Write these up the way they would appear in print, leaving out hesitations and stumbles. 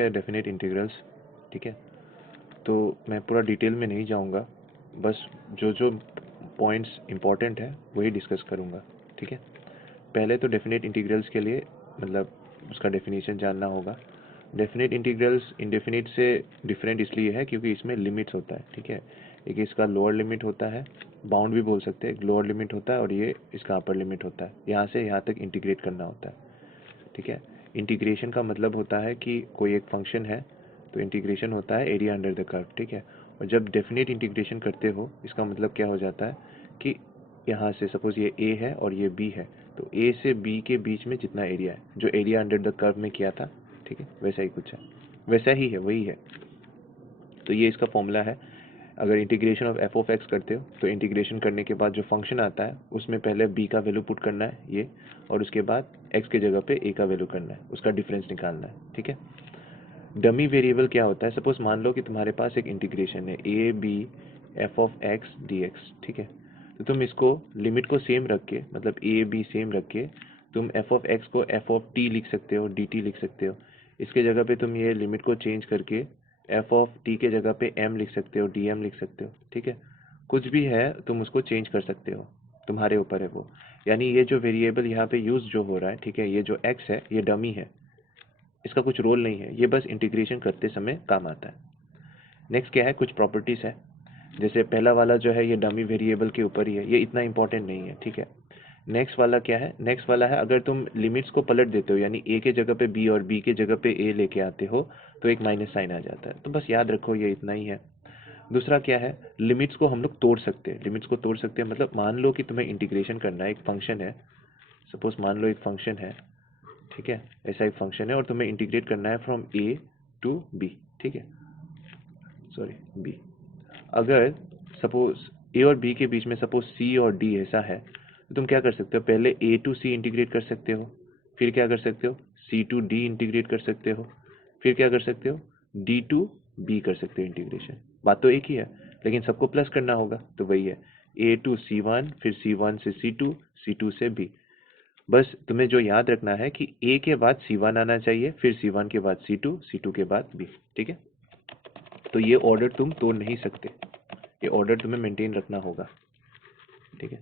है definite integrals. ठीक है, तो मैं पूरा डिटेल में नहीं जाऊंगा, बस जो जो पॉइंट्स इंपॉर्टेंट है वही डिस्कस करूंगा। ठीक है, पहले तो डेफिनेट इंटीग्रल्स के लिए मतलब उसका डेफिनेशन जानना होगा। डेफिनेट इंटीग्रल्स इंडेफिनिट से डिफरेंट इसलिए है क्योंकि इसमें लिमिट्स होता है। ठीक है, एक इसका लोअर लिमिट होता है, बाउंड भी बोल सकते हैं, एक लोअर लिमिट होता है और ये इसका अपर लिमिट होता है। यहाँ से यहाँ तक इंटीग्रेट करना होता है। ठीक है, इंटीग्रेशन का मतलब होता है कि कोई एक फंक्शन है तो इंटीग्रेशन होता है एरिया अंडर द कर्व। ठीक है, और जब डेफिनेट इंटीग्रेशन करते हो इसका मतलब क्या हो जाता है कि यहाँ से सपोज ये ए है और ये बी है, तो ए से बी के बीच में जितना एरिया है जो एरिया अंडर द कर्व में किया था, ठीक है, वैसा ही कुछ है, वैसा ही है, वही है। तो ये इसका फॉर्मूला है। अगर integration of F of x करते हो तो इंटीग्रेशन करने के बाद जो फंक्शन आता है उसमें पहले बी का वैल्यू पुट करना है ये, और उसके बाद एक्स के जगह पे ए का वैल्यू करना है, उसका डिफरेंस निकालना है। ठीक है, डमी वेरिएबल क्या होता है, सपोज मान लो कि तुम्हारे पास एक इंटीग्रेशन है A B F of x D x. ठीक है, तो तुम इसको लिमिट को सेम रख के, मतलब ए बी सेम रख के, तुम एफ ऑफ एक्स को एफ ऑफ टी लिख सकते हो, डी टी लिख सकते हो। इसके जगह पे तुम ये लिमिट को चेंज करके एफ ऑफ टी के जगह पे एम लिख सकते हो, डी एम लिख सकते हो। ठीक है, कुछ भी है तुम उसको चेंज कर सकते हो, तुम्हारे ऊपर है वो। यानी ये जो वेरिएबल यहाँ पे यूज जो हो रहा है, ठीक है, ये जो एक्स है ये डमी है, इसका कुछ रोल नहीं है, ये बस इंटीग्रेशन करते समय काम आता है। नेक्स्ट क्या है, कुछ प्रॉपर्टीज है। जैसे पहला वाला जो है ये डमी वेरिएबल के ऊपर ही है, ये इतना इंपॉर्टेंट नहीं है। ठीक है, नेक्स्ट वाला क्या है, नेक्स्ट वाला है अगर तुम लिमिट्स को पलट देते हो, यानी ए के जगह पे बी और बी के जगह पे ए लेके आते हो तो एक माइनस साइन आ जाता है। तो बस याद रखो ये इतना ही है। दूसरा क्या है, लिमिट्स को हम लोग तोड़ सकते हैं। लिमिट्स को तोड़ सकते हैं मतलब मान लो कि तुम्हें इंटीग्रेशन करना है, एक फंक्शन है, सपोज मान लो एक फंक्शन है, ठीक है, ऐसा एक फंक्शन है और तुम्हें इंटीग्रेट करना है फ्रॉम ए टू बी। ठीक है, सॉरी बी। अगर सपोज ए और बी के बीच में सपोज सी और डी ऐसा है, तो तुम क्या कर सकते हो, पहले ए टू सी इंटीग्रेट कर सकते हो, फिर क्या कर सकते हो, सी टू डी इंटीग्रेट कर सकते हो, फिर क्या कर सकते हो, डी टू बी कर सकते हो इंटीग्रेशन। बात तो एक ही है, लेकिन सबको प्लस करना होगा, तो वही है ए टू सी वन, फिर सी वन से सी टू से बी। बस तुम्हें जो याद रखना है कि ए के बाद सी वन आना चाहिए, फिर सी वन के बाद सी टू के बाद बी। ठीक है, तो ये ऑर्डर तुम तोड़ नहीं सकते, ये ऑर्डर तुम्हें मेंटेन रखना होगा। ठीक है,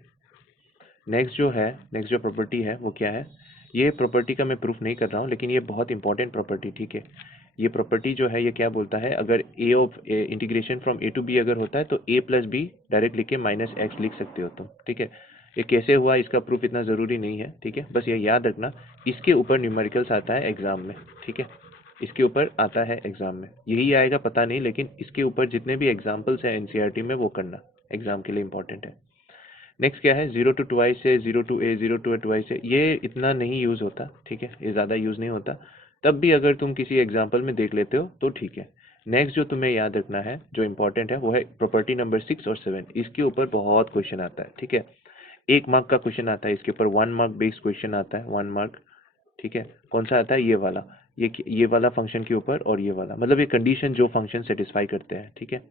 नेक्स्ट जो है, नेक्स्ट जो प्रॉपर्टी है वो क्या है, ये प्रॉपर्टी का मैं प्रूफ नहीं कर रहा हूँ लेकिन ये बहुत इंपॉर्टेंट प्रॉपर्टी। ठीक है, ये प्रॉपर्टी जो है ये क्या बोलता है, अगर A of integration from A to B अगर होता है तो ए प्लस बी डायरेक्ट लिख के माइनस एक्स लिख सकते हो तुम। ठीक है, ये कैसे हुआ इसका प्रूफ इतना ज़रूरी नहीं है। ठीक है, बस ये याद रखना, इसके ऊपर न्यूमेरिकल्स आता है एग्जाम में। ठीक है, इसके ऊपर आता है एग्जाम में, यही आएगा पता नहीं, लेकिन इसके ऊपर जितने भी एग्जाम्पल्स हैं एनसीईआरटी में वो करना, एग्जाम के लिए इंपॉर्टेंट है। नेक्स्ट क्या है, जीरो टू ट्वाइस से, zero to A, zero to twice से, ये इतना नहीं यूज़ होता। ठीक है, ये ज़्यादा यूज़ नहीं होता, तब भी अगर तुम किसी एग्जाम्पल में देख लेते हो तो ठीक है। नेक्स्ट जो तुम्हें याद रखना है जो इंपॉर्टेंट है वो है प्रॉपर्टी नंबर 6 और 7, इसके ऊपर बहुत क्वेश्चन आता है। ठीक है, 1 मार्क का क्वेश्चन आता है इसके ऊपर, 1 मार्क बेस्ड क्वेश्चन आता है, 1 मार्क। ठीक है, कौन सा आता है, ये वाला, ये वाला फंक्शन के ऊपर और ये वाला, मतलब ये कंडीशन जो फंक्शन सेटिस्फाई करते हैं। ठीक है,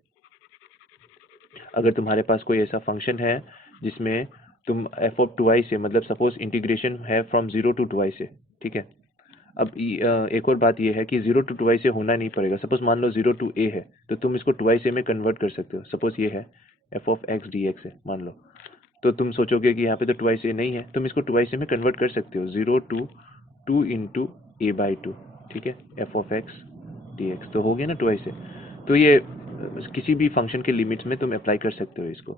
अगर तुम्हारे पास कोई ऐसा फंक्शन है जिसमें तुम एफ ऑफ टू आई से, मतलब सपोज इंटीग्रेशन है फ्रॉम जीरो टू टू आई से। ठीक है, अब एक और बात ये है कि जीरो टू टू आई से होना नहीं पड़ेगा। सपोज मान लो जीरो टू ए है तो तुम इसको टू आई से में कन्वर्ट कर सकते हो। सपोज ये है F of x D x है मान लो, तो तुम सोचोगे कि यहाँ पे तो टू आई से नहीं है, तुम इसको टू आई से में कन्वर्ट कर सकते हो, zero to two into A by two. ठीक है, F of x D X तो हो गया ना टू आई से। तो ये किसी भी फंक्शन के लिमिट्स में तुम अप्लाई कर सकते हो इसको।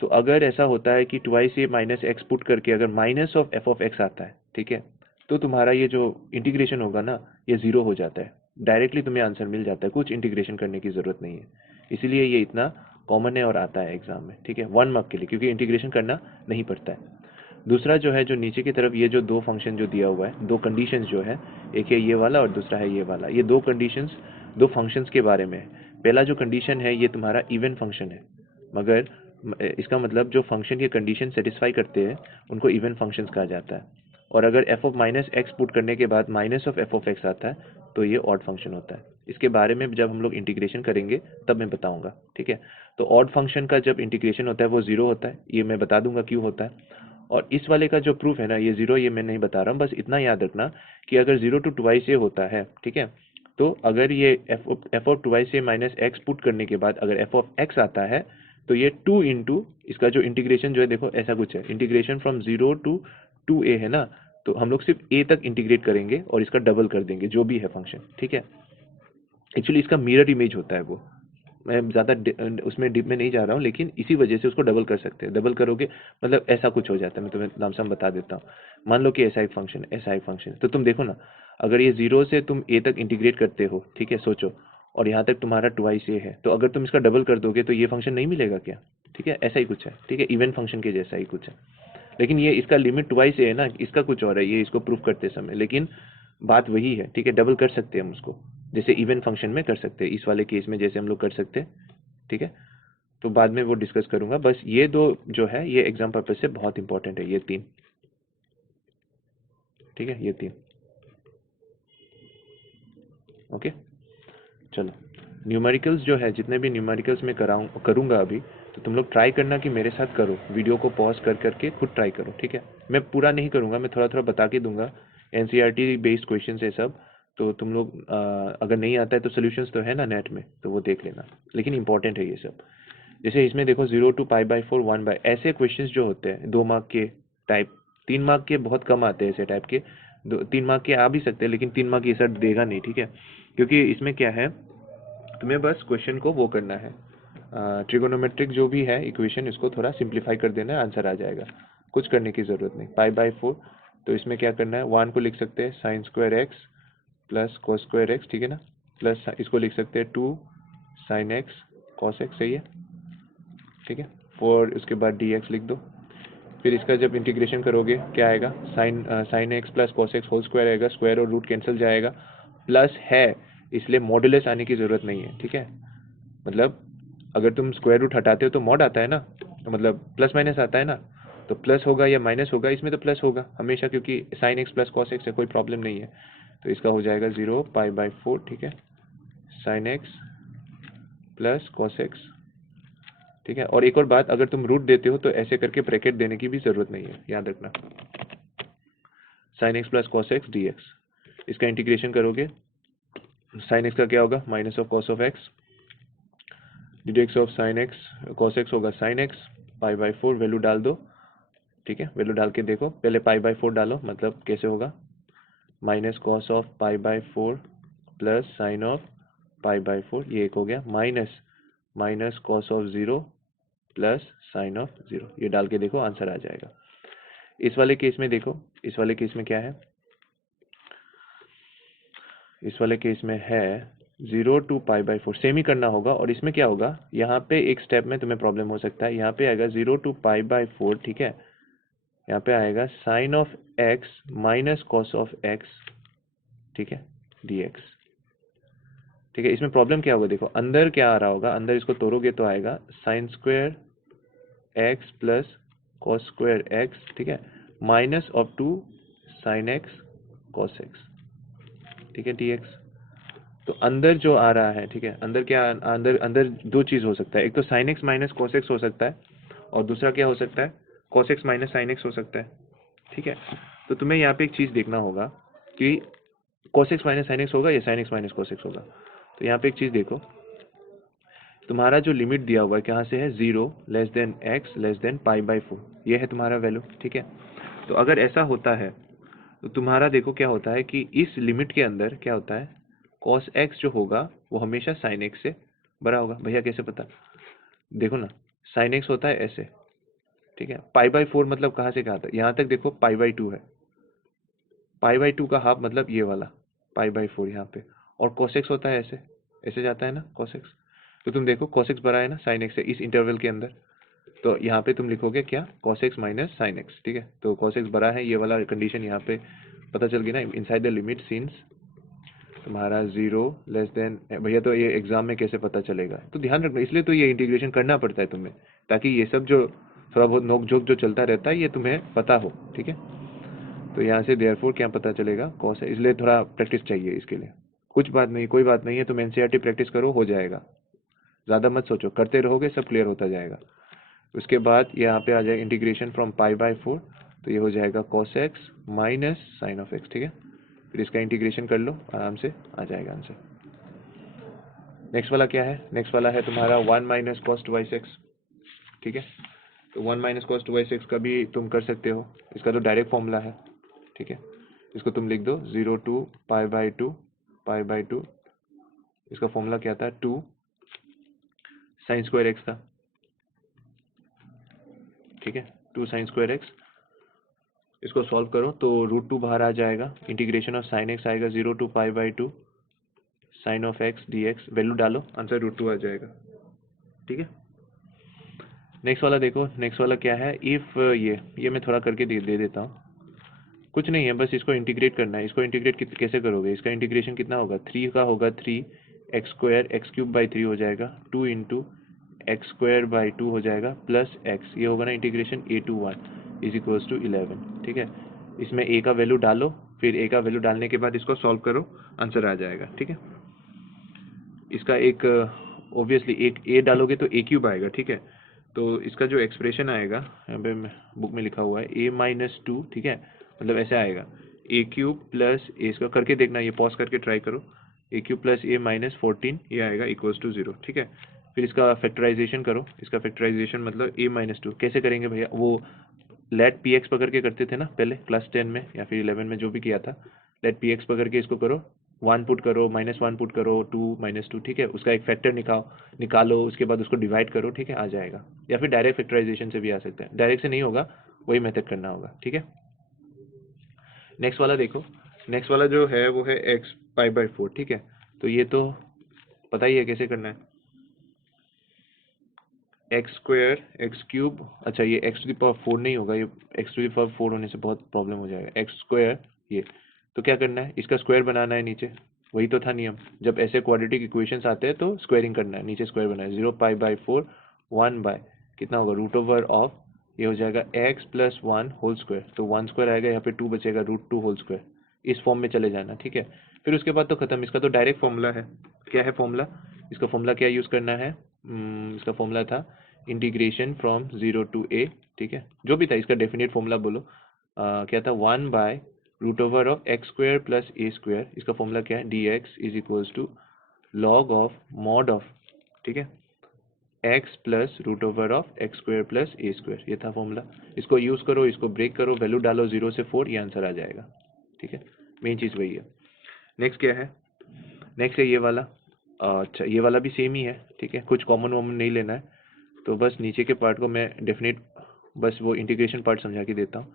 तो अगर ऐसा होता है कि ट्वाइस ये माइनस एक्स पुट करके अगर minus of F of x आता है, ठीक है, तो तुम्हारा ये जो इंटीग्रेशन होगा ना ये जीरो हो जाता है, डायरेक्टली तुम्हें आंसर मिल जाता है, कुछ इंटीग्रेशन करने की जरूरत नहीं है। इसीलिए ये इतना कॉमन है और आता है एग्जाम में। ठीक है, 1 मार्क के लिए, क्योंकि इंटीग्रेशन करना नहीं पड़ता है। दूसरा जो है, जो नीचे की तरफ ये जो दो फंक्शन जो दिया हुआ है, दो कंडीशंस जो है, एक है ये वाला और दूसरा है ये वाला, ये दो कंडीशंस दो फंक्शंस के बारे में है। पहला जो कंडीशन है ये तुम्हारा इवन फंक्शन है, मगर इसका मतलब जो फंक्शन ये कंडीशन सेटिस्फाई करते हैं उनको इवन फंक्शंस कहा जाता है। और अगर F of minus x put करने के बाद minus of F of x आता है तो ये ऑड फंक्शन होता है। इसके बारे में जब हम लोग इंटीग्रेशन करेंगे तब मैं बताऊंगा। ठीक है, तो ऑड फंक्शन का जब इंटीग्रेशन होता है वो जीरो होता है, ये मैं बता दूंगा क्यों होता है। और इस वाले का जो प्रूफ है ना ये जीरो, ये मैं नहीं बता रहा हूँ, बस इतना याद रखना कि अगर जीरो टू ट्वाइस ए होता है, ठीक है, तो अगर ये F of 2y minus x put करने के बाद अगर एफ ऑफ एक्स आता है तो ये 2 इंटू इसका जो इंटीग्रेशन जो है देखो ऐसा कुछ है, इंटीग्रेशन फ्रॉम 0 टू 2a है ना, तो हम लोग सिर्फ a तक इंटीग्रेट करेंगे और इसका डबल कर देंगे जो भी है फंक्शन, ठीक है। एक्चुअली इसका मिरर इमेज होता है वो, मैं ज़्यादा उसमें डीप में नहीं जा रहा हूँ, लेकिन इसी वजह से उसको डबल कर सकते हैं। डबल करोगे मतलब ऐसा कुछ हो जाता है, मैं तुम्हें नाम सम बता देता हूँ। मान लो कि ऐसा एक फंक्शन, ऐसा एक फंक्शन, तो तुम देखो ना, अगर ये 0 से तुम a तक इंटीग्रेट करते हो, ठीक है, सोचो, और यहाँ तक तुम्हारा 2a है, तो अगर तुम इसका डबल कर दोगे तो ये फंक्शन नहीं मिलेगा क्या? ठीक है, ऐसा ही कुछ है, ठीक है, इवन फंक्शन के जैसा ही कुछ है। लेकिन ये इसका लिमिट 2a है ना, इसका कुछ और है, ये इसको प्रूफ करते समय, लेकिन बात वही है, ठीक है, डबल कर सकते हैं हम उसको, जैसे इवन फंक्शन में कर सकते हैं, इस वाले केस में जैसे हम लोग कर सकते हैं, ठीक है। तो बाद में वो डिस्कस करूंगा, बस ये दो जो है ये एग्जाम पर्पज से बहुत इंपॉर्टेंट है, ये 3, ठीक है, ये 3। ओके, चलो, न्यूमेरिकल्स जो है, जितने भी न्यूमेरिकल्स मैं करूंगा अभी, तो तुम लोग ट्राई करना कि मेरे साथ करो, वीडियो को पॉज कर करके खुद ट्राई करो, ठीक है। मैं पूरा नहीं करूंगा, मैं थोड़ा थोड़ा बता के दूंगा, एनसीईआरटी बेस्ड क्वेश्चन है सब, तो तुम लोग अगर नहीं आता है तो सोल्यूशंस तो है ना नेट में, तो वो देख लेना, लेकिन इंपॉर्टेंट है ये सब। जैसे इसमें देखो 0 टू π/4 1/, ऐसे क्वेश्चंस जो होते हैं 2 मार्क के टाइप, 3 मार्क के बहुत कम आते हैं ऐसे टाइप के, 3 मार्क के आ भी सकते हैं, लेकिन 3 मार्क ये सर देगा नहीं, ठीक है, क्योंकि इसमें क्या है, तुम्हें बस क्वेश्चन को वो करना है, ट्रिगोनोमेट्रिक जो भी है इक्वेशन, इसको थोड़ा सिंप्लीफाई कर देना है, आंसर आ जाएगा, कुछ करने की ज़रूरत नहीं। π/4, तो इसमें क्या करना है, 1 को लिख सकते हैं sign square x plus cos square x, ठीक है ना, प्लस इसको लिख सकते हैं 2 साइन एक्स कॉस एक्स, सही है, ठीक है, और उसके बाद dx लिख दो। फिर इसका जब इंटीग्रेशन करोगे क्या आएगा, sine X plus cos X whole square आएगा, स्क्वायर और रूट कैंसिल जाएगा, प्लस है इसलिए मॉडुलस आने की ज़रूरत नहीं है, ठीक है। मतलब अगर तुम स्क्वायर रूट हटाते हो तो मॉड आता है ना, तो मतलब प्लस माइनस आता है ना, तो प्लस होगा या माइनस होगा, इसमें तो प्लस होगा हमेशा, क्योंकि sign X plus cos x है, कोई प्रॉब्लम नहीं है। तो इसका हो जाएगा 0 π/4, ठीक है, sign X plus cos x, ठीक है। और एक और बात, अगर तुम रूट देते हो तो ऐसे करके ब्रैकेट देने की भी जरूरत नहीं है, याद रखना, sign X plus cos x D x, इसका इंटीग्रेशन करोगे, साइन एक्स का क्या होगा, minus of cos of x, D x of sine x cos x होगा साइन एक्स, π/4 वैल्यू डाल दो, ठीक है, वैल्यू डाल के देखो, पहले π/4 डालो, मतलब कैसे होगा, minus cos of π/4 plus sine of π/4, ये एक हो गया, minus minus cos of 0 plus sine of 0, ये डाल के देखो, आंसर आ जाएगा। इस वाले केस में देखो, इस वाले केस में क्या है, इस वाले केस में है 0 टू π/4, सेम ही करना होगा, और इसमें क्या होगा, यहाँ पे एक स्टेप में तुम्हें प्रॉब्लम हो सकता है, यहाँ पे आएगा 0 टू π/4, ठीक है, यहाँ पे आएगा sine of x minus cos of X, ठीक है, dx, ठीक है। इसमें प्रॉब्लम क्या होगा, देखो अंदर क्या आ रहा होगा, अंदर इसको तोड़ोगे तो आएगा sign square x plus cos square x, ठीक है, minus of 2 sine x cos x, ठीक है, dx। तो अंदर जो आ रहा है, ठीक है, अंदर क्या, अंदर अंदर दो चीज हो सकता है, एक तो sine x minus cos x हो सकता है, और दूसरा क्या हो सकता है, cos x minus sine x हो सकता है, ठीक है। तो तुम्हें यहाँ पे एक चीज देखना होगा कि cos x minus sine x होगा या sine x minus cos x होगा। तो यहाँ पे एक चीज देखो, तुम्हारा जो लिमिट दिया हुआ है कहाँ से है, 0 less than X less than π/4, ये है तुम्हारा वैल्यू, ठीक है। तो अगर ऐसा होता है तो तुम्हारा देखो क्या होता है कि इस लिमिट के अंदर क्या होता है, cos x जो होगा वो हमेशा sin x से बड़ा होगा। भैया कैसे पता, देखो ना, sin x होता है ऐसे, ठीक है, π/4 मतलब कहाँ से कहाँ तक, यहाँ तक देखो π/2 है, π/2 का हाफ मतलब ये वाला π/4 यहाँ पे, और cos x होता है ऐसे, ऐसे जाता है ना cos x, तो तुम देखो cos x बड़ा है ना sin x से इस इंटरवल के अंदर, तो यहाँ पे तुम लिखोगे क्या, cos x minus sign x, ठीक है। तो cos x बड़ा है, ये वाला कंडीशन यहाँ पे पता चल गई ना, इनसाइड द लिमिट सिंस तुम्हारा 0 लेस देन, भैया तो ये एग्जाम में कैसे पता चलेगा, तो ध्यान रखना, इसलिए तो ये इंटीग्रेशन करना पड़ता है तुम्हें, ताकि ये सब जो थोड़ा बहुत नोक झोंक जो चलता रहता है ये तुम्हें पता हो, ठीक है। तो यहाँ से देयरफॉर क्या पता चलेगा, कॉस है, इसलिए थोड़ा प्रैक्टिस चाहिए इसके लिए, कुछ बात नहीं, कोई बात नहीं है, तुम एनसीईआरटी प्रैक्टिस करो, हो जाएगा, ज़्यादा मत सोचो, करते रहोगे सब क्लियर होता जाएगा। उसके बाद यहाँ पे आ जाएगा इंटीग्रेशन फ्रॉम π/4, तो ये हो जाएगा cos x minus sine of x, ठीक है। फिर इसका इंटीग्रेशन कर लो, आराम से आ जाएगा आंसर। नेक्स्ट वाला क्या है? नेक्स्ट वाला है तुम्हारा 1 माइनस कॉस 2x, ठीक है। तो 1 माइनस कॉस 2x का भी तुम कर सकते हो, इसका तो डायरेक्ट फॉर्मूला है, ठीक है। इसको तुम लिख दो 0 टू पाई बाई टू, इसका फॉर्मूला क्या था? 2 साइन स्क्वायर एक्स था, ठीक है। 2 साइन स्क्वायर एक्स, इसको सॉल्व करो तो √2 बाहर आ जाएगा, इंटीग्रेशन ऑफ साइन एक्स आएगा 0 टू पाई/2 sine of x dx, value डालो, आंसर √2 आ जाएगा, ठीक है। नेक्स्ट वाला देखो, नेक्स्ट वाला क्या है? इफ ये मैं थोड़ा करके दे देता हूँ, कुछ नहीं है, बस इसको इंटीग्रेट करना है। इसको इंटीग्रेट कैसे करोगे? इसका इंटीग्रेशन कितना होगा? 3 का होगा 3 x square x cube by 3 हो जाएगा, 2 इंटू एक्स स्क्वायर बाई 2 हो जाएगा प्लस एक्स, ये होगा ना integration a to 1 is equals to 11, ठीक है। इसमें a का वैल्यू डालो, फिर a का वैल्यू डालने के बाद इसको सॉल्व करो, आंसर आ जाएगा, ठीक है। इसका एक ऑब्वियसली एक a डालोगे तो a क्यूब आएगा, ठीक है। तो इसका जो एक्सप्रेशन आएगा, यहाँ पे बुक में लिखा हुआ है a-2, ठीक है, मतलब ऐसे आएगा a क्यूब प्लस ए, इसका करके देखना, ये पॉज करके ट्राई करो, a cube plus a minus 14, ये आएगा इक्वल्स टू 0, ठीक है। फिर इसका फैक्टराइजेशन करो, इसका फैक्टराइजेशन मतलब a-2 कैसे करेंगे भैया? वो लेट पी एक्स पकड़ के करते थे ना पहले क्लास 10 में या फिर 11 में, जो भी किया था, लेट पी एक्स पकड़ के इसको करो, 1 पुट करो, -1 पुट करो, 2 -2, ठीक है। उसका एक फैक्टर निकालो, उसके बाद उसको डिवाइड करो, ठीक है, आ जाएगा। या फिर डायरेक्ट फैक्टराइजेशन से भी आ सकता है, डायरेक्ट से नहीं होगा, वही मेथड करना होगा, ठीक है। नेक्स्ट वाला देखो, नेक्स्ट वाला जो है वो है एक्स पाई/4, ठीक है। तो ये तो पता ही है कैसे करना है, एक्स स्क्वायर एक्स क्यूब, अच्छा ये एक्स टू द पावर 4 नहीं होगा, ये एक्स टू द पावर 4 होने से बहुत प्रॉब्लम हो जाएगा, एक्स स्क्वायर ये। तो क्या करना है? इसका स्क्वायर बनाना है नीचे, वही तो था नियम, जब ऐसे क्वाड्रेटिक इक्वेशंस आते हैं तो स्क्वायरिंग करना है, नीचे स्क्वायर बनाना है। 0 पाई/4 1 बाय कितना होगा? √ओवर ऑफ, ये हो जाएगा x प्लस 1 होल स्क्वायर, तो 1 स्क्वायर आएगा, यहाँ पे 2 बचेगा, √2 होल स्क्वायर, इस फॉर्म में चले जाना, ठीक है। फिर उसके बाद तो खत्म, इसका तो डायरेक्ट फॉर्मूला है। क्या है फॉर्मूला? इसका फॉर्मूला क्या यूज़ करना है? इसका फॉर्मूला था इंटीग्रेशन फ्रॉम 0 टू a, ठीक है, जो भी था इसका डेफिनेट फॉर्मूला बोलो, क्या था? 1 बाय √ओवर of X square plus a square, इसका फॉर्मूला क्या है? dx is equals to log of mod of, ठीक है, x प्लस √ओवर of X square plus a square, ये था फॉर्मूला। इसको यूज़ करो, इसको ब्रेक करो, वैल्यू डालो 0 से 4, ये आंसर आ जाएगा, ठीक है। मेन चीज़ वही है। नेक्स्ट क्या है? नेक्स्ट है ये वाला, अच्छा ये वाला भी सेम ही है, ठीक है, कुछ कॉमन वॉमन नहीं लेना है, तो बस नीचे के पार्ट को मैं डेफिनेट, बस वो इंटीग्रेशन पार्ट समझा के देता हूँ।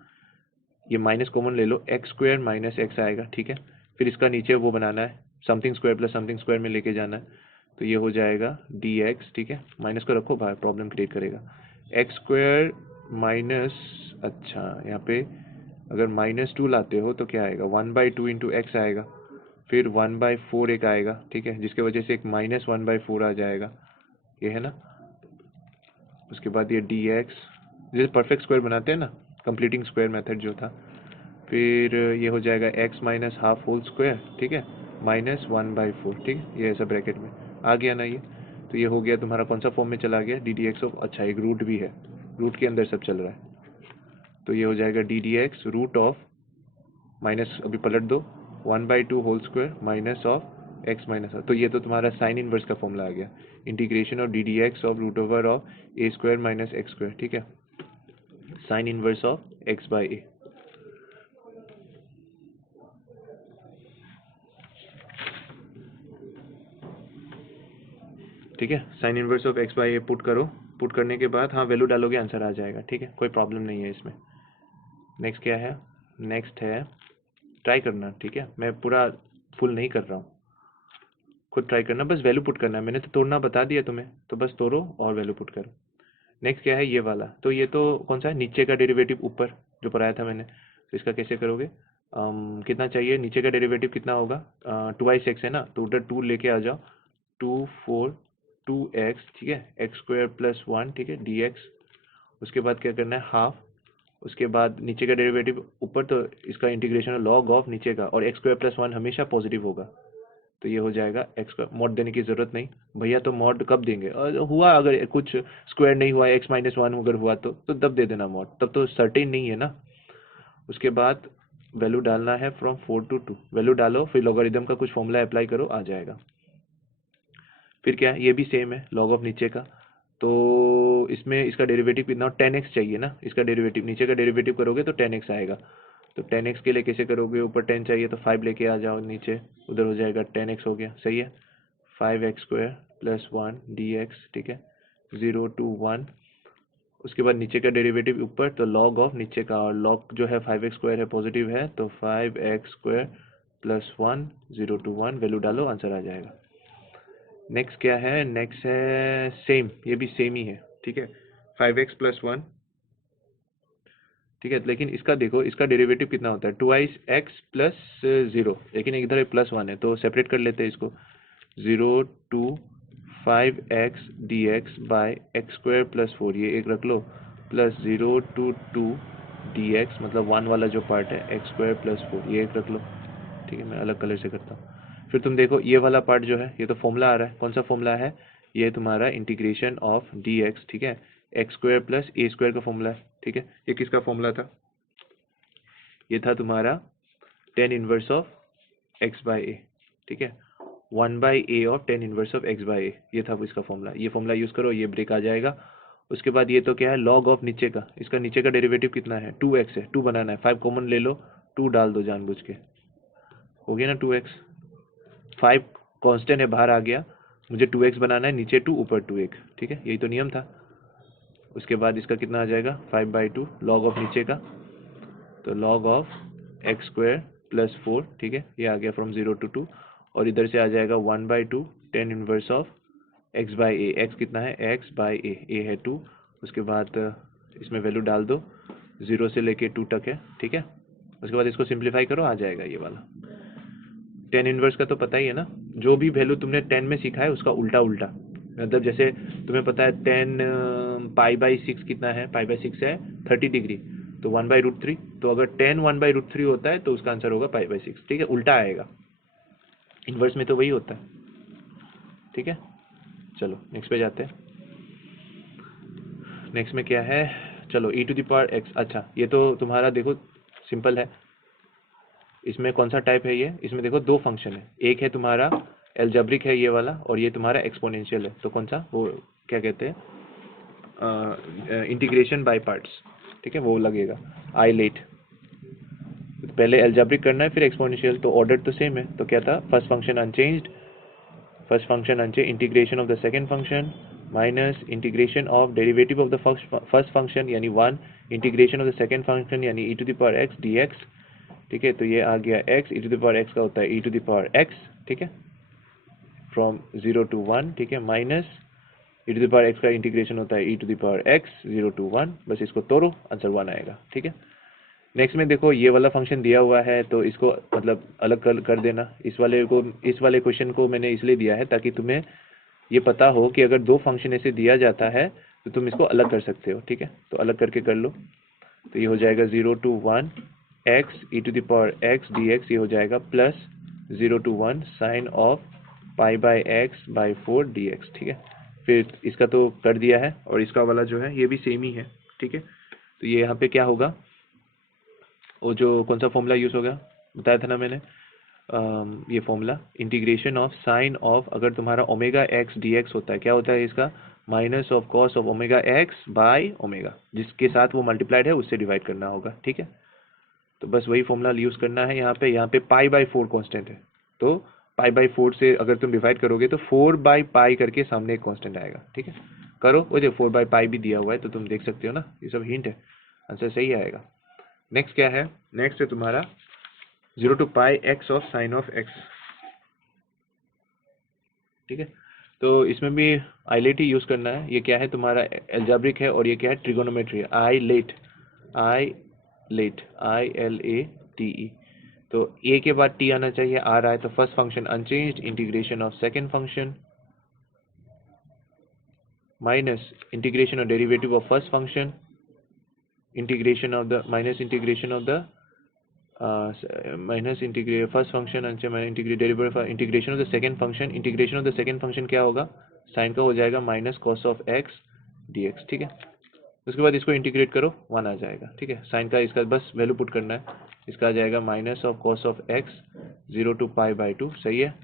ये माइनस कॉमन ले लो, एक्स स्क्वायर माइनस एक्स आएगा, ठीक है। फिर इसका नीचे वो बनाना है, something square plus something square में लेके जाना है, तो ये हो जाएगा dx, ठीक है। माइनस को रखो बाहर, प्रॉब्लम क्रिएट करेगा। एक्स स्क्वायर माइनस, अच्छा यहाँ पे अगर -2 लाते हो तो क्या आएगा? 1/2 इंटू एक्स आएगा, फिर 1/4 एक आएगा, ठीक है, जिसके वजह से एक -1/4 आ जाएगा, ये है ना। उसके बाद ये dx, जैसे परफेक्ट स्क्वायर बनाते हैं ना, कंप्लीटिंग स्क्वायर मेथड जो था, फिर ये हो जाएगा x minus half whole square, ठीक है, -1/4, ठीक है, ये ऐसा ब्रैकेट में आ गया ना ये। तो ये हो गया तुम्हारा कौन सा फॉर्म में चला गया? ddx ऑफ, अच्छा एक रूट भी है, रूट के अंदर सब चल रहा है, तो ये हो जाएगा ddx रूट ऑफ, माइनस अभी पलट दो, 1/2 whole square minus of x minus, तो ये तो तुम्हारा साइन इनवर्स का फॉर्मूला आ गया, इंटीग्रेशन ऑफ ddx ऑफ √ओवर of a square minus x square, ठीक है, साइन इनवर्स ऑफ x/a। ठीक है, sine inverse of x/a put करो, पुट करने के बाद हाँ वैल्यू डालोगे, आंसर आ जाएगा, ठीक है, कोई प्रॉब्लम नहीं है इसमें। नेक्स्ट क्या है? नेक्स्ट है, ट्राई करना, ठीक है, मैं पूरा फुल नहीं कर रहा हूँ, खुद ट्राई करना, बस वैल्यू पुट करना है, मैंने तो तोड़ना बता दिया तुम्हें, तो बस तोड़ो और वैल्यू पुट करो। नेक्स्ट क्या है? ये वाला, तो ये तो कौन सा है? नीचे का डेरिवेटिव ऊपर जो पढ़ाया था मैंने, तो इसका कैसे करोगे? कितना चाहिए? नीचे का डेरिवेटिव कितना होगा? 2x है ना, तो उधर 2 लेके आ जाओ, 2 4 2x, ठीक है, एक्स स्क्वायर प्लस 1, ठीक है, dx। उसके बाद क्या करना है? हाफ, उसके बाद नीचे का डेरिवेटिव ऊपर, तो इसका इंटीग्रेशन लॉग ऑफ नीचे का, और एक्स स्क्वायर प्लस 1 हमेशा पॉजिटिव होगा, तो ये हो जाएगा एक्स का मॉड, देने की जरूरत नहीं भैया, तो मॉड कब देंगे? हुआ अगर कुछ स्क्वायर नहीं हुआ, x-1 अगर हुआ तो तब दे देना मॉड, तब तो सर्टेन नहीं है ना। उसके बाद वैल्यू डालना है फ्रॉम 4 to 2, वैल्यू डालो, फिर लॉगरिदम का कुछ फॉर्मूला अप्लाई करो, आ जाएगा। फिर क्या है, ये भी सेम है log ऑफ नीचे का, तो इसमें इसका डेरिवेटिव कितना 10x चाहिए ना, इसका डेरिवेटिव नीचे का डेरिवेटिव करोगे तो 10x आएगा। तो 10x के लिए कैसे करोगे, ऊपर 10 चाहिए तो 5 लेके आ जाओ नीचे, उधर हो जाएगा 10x हो गया, सही है। 5x² + 1 dx, ठीक है, 0 to 1। उसके बाद नीचे का डेरिवेटिव ऊपर, तो log ऑफ नीचे का, और log जो है 5x² है पॉजिटिव है, तो 5x² + 1 0 to 1 वैल्यू डालो, आंसर आ जाएगा। नेक्स्ट क्या है, नेक्स्ट है सेम, ये भी सेम ही है, ठीक है, 5x + 1, ठीक है, लेकिन इसका देखो, इसका डेरिवेटिव कितना होता है 2x + 0, लेकिन इधर +1 है, तो सेपरेट कर लेते हैं इसको। 0 to 5x dx bye x² + 4, ये एक रख लो, प्लस 0 to 2 dx, मतलब 1 वाला जो पार्ट है x² + 4, ये एक रख लो, ठीक है। मैं अलग कलर से करता हूँ। फिर तुम देखो ये वाला पार्ट जो है, ये तो फॉर्मूला आ रहा है, कौन सा फॉर्मूला है, ये तुम्हारा इंटीग्रेशन ऑफ dx, ठीक है, x² + a² का फॉर्मूला है, ठीक है। ये किसका फॉर्मूला था, ये था तुम्हारा tan इनवर्स ऑफ x/a, ठीक है, 1/a of tan inverse of x/a, ये था इसका फॉर्मूला। ये फॉर्मूला यूज करो, ये ब्रेक आ जाएगा। उसके बाद ये तो क्या है, log ऑफ नीचे का, इसका नीचे का डेरिवेटिव कितना है 2x है, 2 बनाना है, 5 कॉमन ले लो, 2 डाल दो जानबूझ के, हो गया ना 2x। 5 कांस्टेंट है, बाहर आ गया, मुझे 2x बनाना है, नीचे 2 ऊपर 2 एक, ठीक है, यही तो नियम था। उसके बाद इसका कितना आ जाएगा 5/2 log ऑफ नीचे का, तो log ऑफ x² + 4, ठीक है, ये आ गया फ्रॉम 0 to 2, और इधर से आ जाएगा 1/2 tan inverse of x/a, x कितना है x/a, a है 2। उसके बाद इसमें वैल्यू डाल दो, 0 से लेके 2 तक है, ठीक है। उसके बाद इसको सिंप्लीफाई करो, आ जाएगा ये वाला। tan इनवर्स का तो पता ही है ना, जो भी वैल्यू तुमने 10 में सीखा है उसका उल्टा उल्टा, मतलब जैसे तुम्हें पता है 10 π/6 कितना है, π/6 है 30 डिग्री, तो 1/√3, तो अगर 10 1/√3 होता है तो उसका आंसर होगा π/6, ठीक है, उल्टा आएगा, इन्वर्स में तो वही होता है, ठीक है। चलो नेक्स्ट पे जाते हैं। नेक्स्ट में क्या है, चलो e⁻x, अच्छा ये तो तुम्हारा देखो सिंपल है। इसमें कौन सा टाइप है ये, इसमें देखो दो फंक्शन है, एक है तुम्हारा एल्जेब्रिक है ये वाला, और ये तुम्हारा एक्सपोनेंशियल है, तो कौन सा, वो क्या कहते हैं, इंटीग्रेशन बाय पार्ट्स, ठीक है, वो लगेगा आईलेट। पहले एल्जेब्रिक करना है फिर एक्सपोनेंशियल, तो ऑर्डर तो सेम है, तो क्या था, first function unchanged, integration of the second function minus integration of derivative of the first function यानी 1, integration of the second function यानी e⁻x dx, ठीक है, तो ये आ गया x, e⁻x का होता है e⁻x, ठीक है, फ्रॉम 0 to 1, ठीक है, माइनस e⁻x का इंटीग्रेशन होता है e⁻x 0 to 1, बस इसको तोड़ो, आंसर 1 आएगा, ठीक है। नेक्स्ट में देखो ये वाला फंक्शन दिया हुआ है, तो इसको मतलब अलग कर देना, इस वाले क्वेश्चन को मैंने इसलिए दिया है ताकि तुम्हें ये पता हो कि अगर दो फंक्शन ऐसे दिया जाता है तो तुम इसको अलग कर सकते हो, ठीक है, तो अलग करके कर लो। तो ये हो जाएगा 0 to 1 x e⁻x dx, ये हो जाएगा plus 0 to 1 sine of π/x/4 dx, ठीक है। फिर इसका तो कर दिया है, और इसका वाला जो है ये भी सेम ही है, ठीक है। तो ये यहाँ पे क्या होगा, वो जो कौन सा फॉर्मूला यूज होगा बताया था ना मैंने, ये formula integration of sine of, अगर तुम्हारा ओमेगा एक्स dx होता है, क्या होता है इसका, minus of cos of omega x by omega, जिसके साथ वो मल्टीप्लाइड है उससे डिवाइड करना होगा, ठीक है। तो बस वही फॉर्मूला यूज करना है यहाँ पे π/4 कांस्टेंट है, तो π/4 से अगर तुम डिवाइड करोगे तो 4/π करके सामने एक कांस्टेंट आएगा, ठीक है। करो, वो जो 4/π भी दिया हुआ है, तो तुम देख सकते हो ना, ये सब हिंट है, आंसर सही आएगा। नेक्स्ट क्या है, नेक्स्ट है तुम्हारा 0 to π(x) of sine of x, ठीक है। तो इसमें भी आईलेट ही यूज करना है, ये क्या है तुम्हारा एल्जेब्रिक है, और ये क्या है ट्रिगोनोमेट्री है, आईलेट ILATE, तो a के बाद t आना चाहिए, आ रहा है, तो first function unchanged, integration of second function minus integration of derivative of first function, integration of the minus integration of the minus integrate first function integrate derivative integration of the second function, integration of the second function क्या होगा, sign का हो जाएगा minus cos of x dx, ठीक है। उसके बाद इसको इंटीग्रेट करो, 1 आ जाएगा, ठीक है। साइन का इसका बस वैल्यू पुट करना है, इसका आ जाएगा minus of cos of x 0 to π/2, सही है।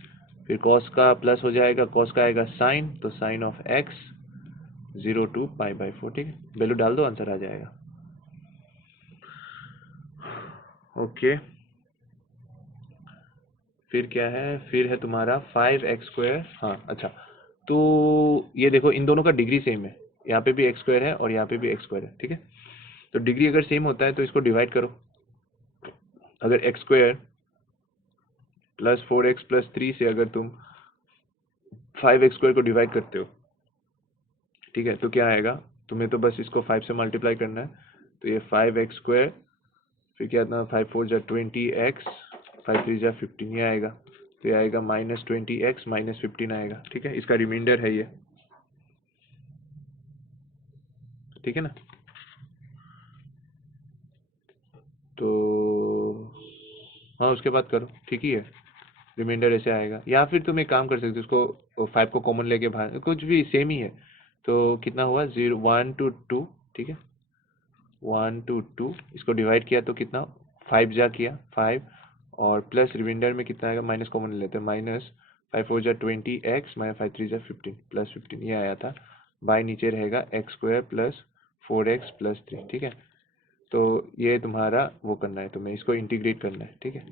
फिर कॉस का प्लस हो जाएगा, कॉस का आएगा साइन, तो साइन ऑफ एक्स 0 to π/4, ठीक है, वैल्यू डाल दो, आंसर आ जाएगा। ओके, फिर क्या है, फिर है तुम्हारा 5x²। हाँ अच्छा, तो ये देखो इन दोनों का डिग्री सेम है, यहाँ पे भी x² है और यहाँ पे भी x² है, ठीक है। तो डिग्री अगर सेम होता है तो इसको डिवाइड करो। अगर x² प्लस 4x प्लस 3 से अगर तुम 5x² को डिवाइड करते हो, ठीक है, तो क्या आएगा, तुम्हें तो बस इसको 5 से मल्टीप्लाई करना है, तो ये 5x², फिर क्या था, 5 4 जा 20x, 5 3 जा 15, ये आएगा, तो ये आएगा -20x -15 आएगा, ठीक है, इसका रिमाइंडर है ये, ठीक है ना। तो हाँ, उसके बाद करो, ठीक ही है, रिमाइंडर ऐसे आएगा, या फिर तुम एक काम कर सकते हो, उसको 5 को कॉमन लेके बाहर, कुछ भी सेम ही है, तो कितना हुआ 0 1 to 2, ठीक है, 1 to 2, इसको डिवाइड किया तो कितना, 5 जा किया 5, और प्लस रिमाइंडर में कितना आएगा, माइनस कॉमन लेते हैं, -5 4 जा 20x -5 3 जा 15 प्लस 15, ये आया था, बाय नीचे रहेगा x² प्लस 4x प्लस 3, ठीक है। तो ये तुम्हारा वो करना है, तुम्हें इसको इंटीग्रेट करना है, ठीक है।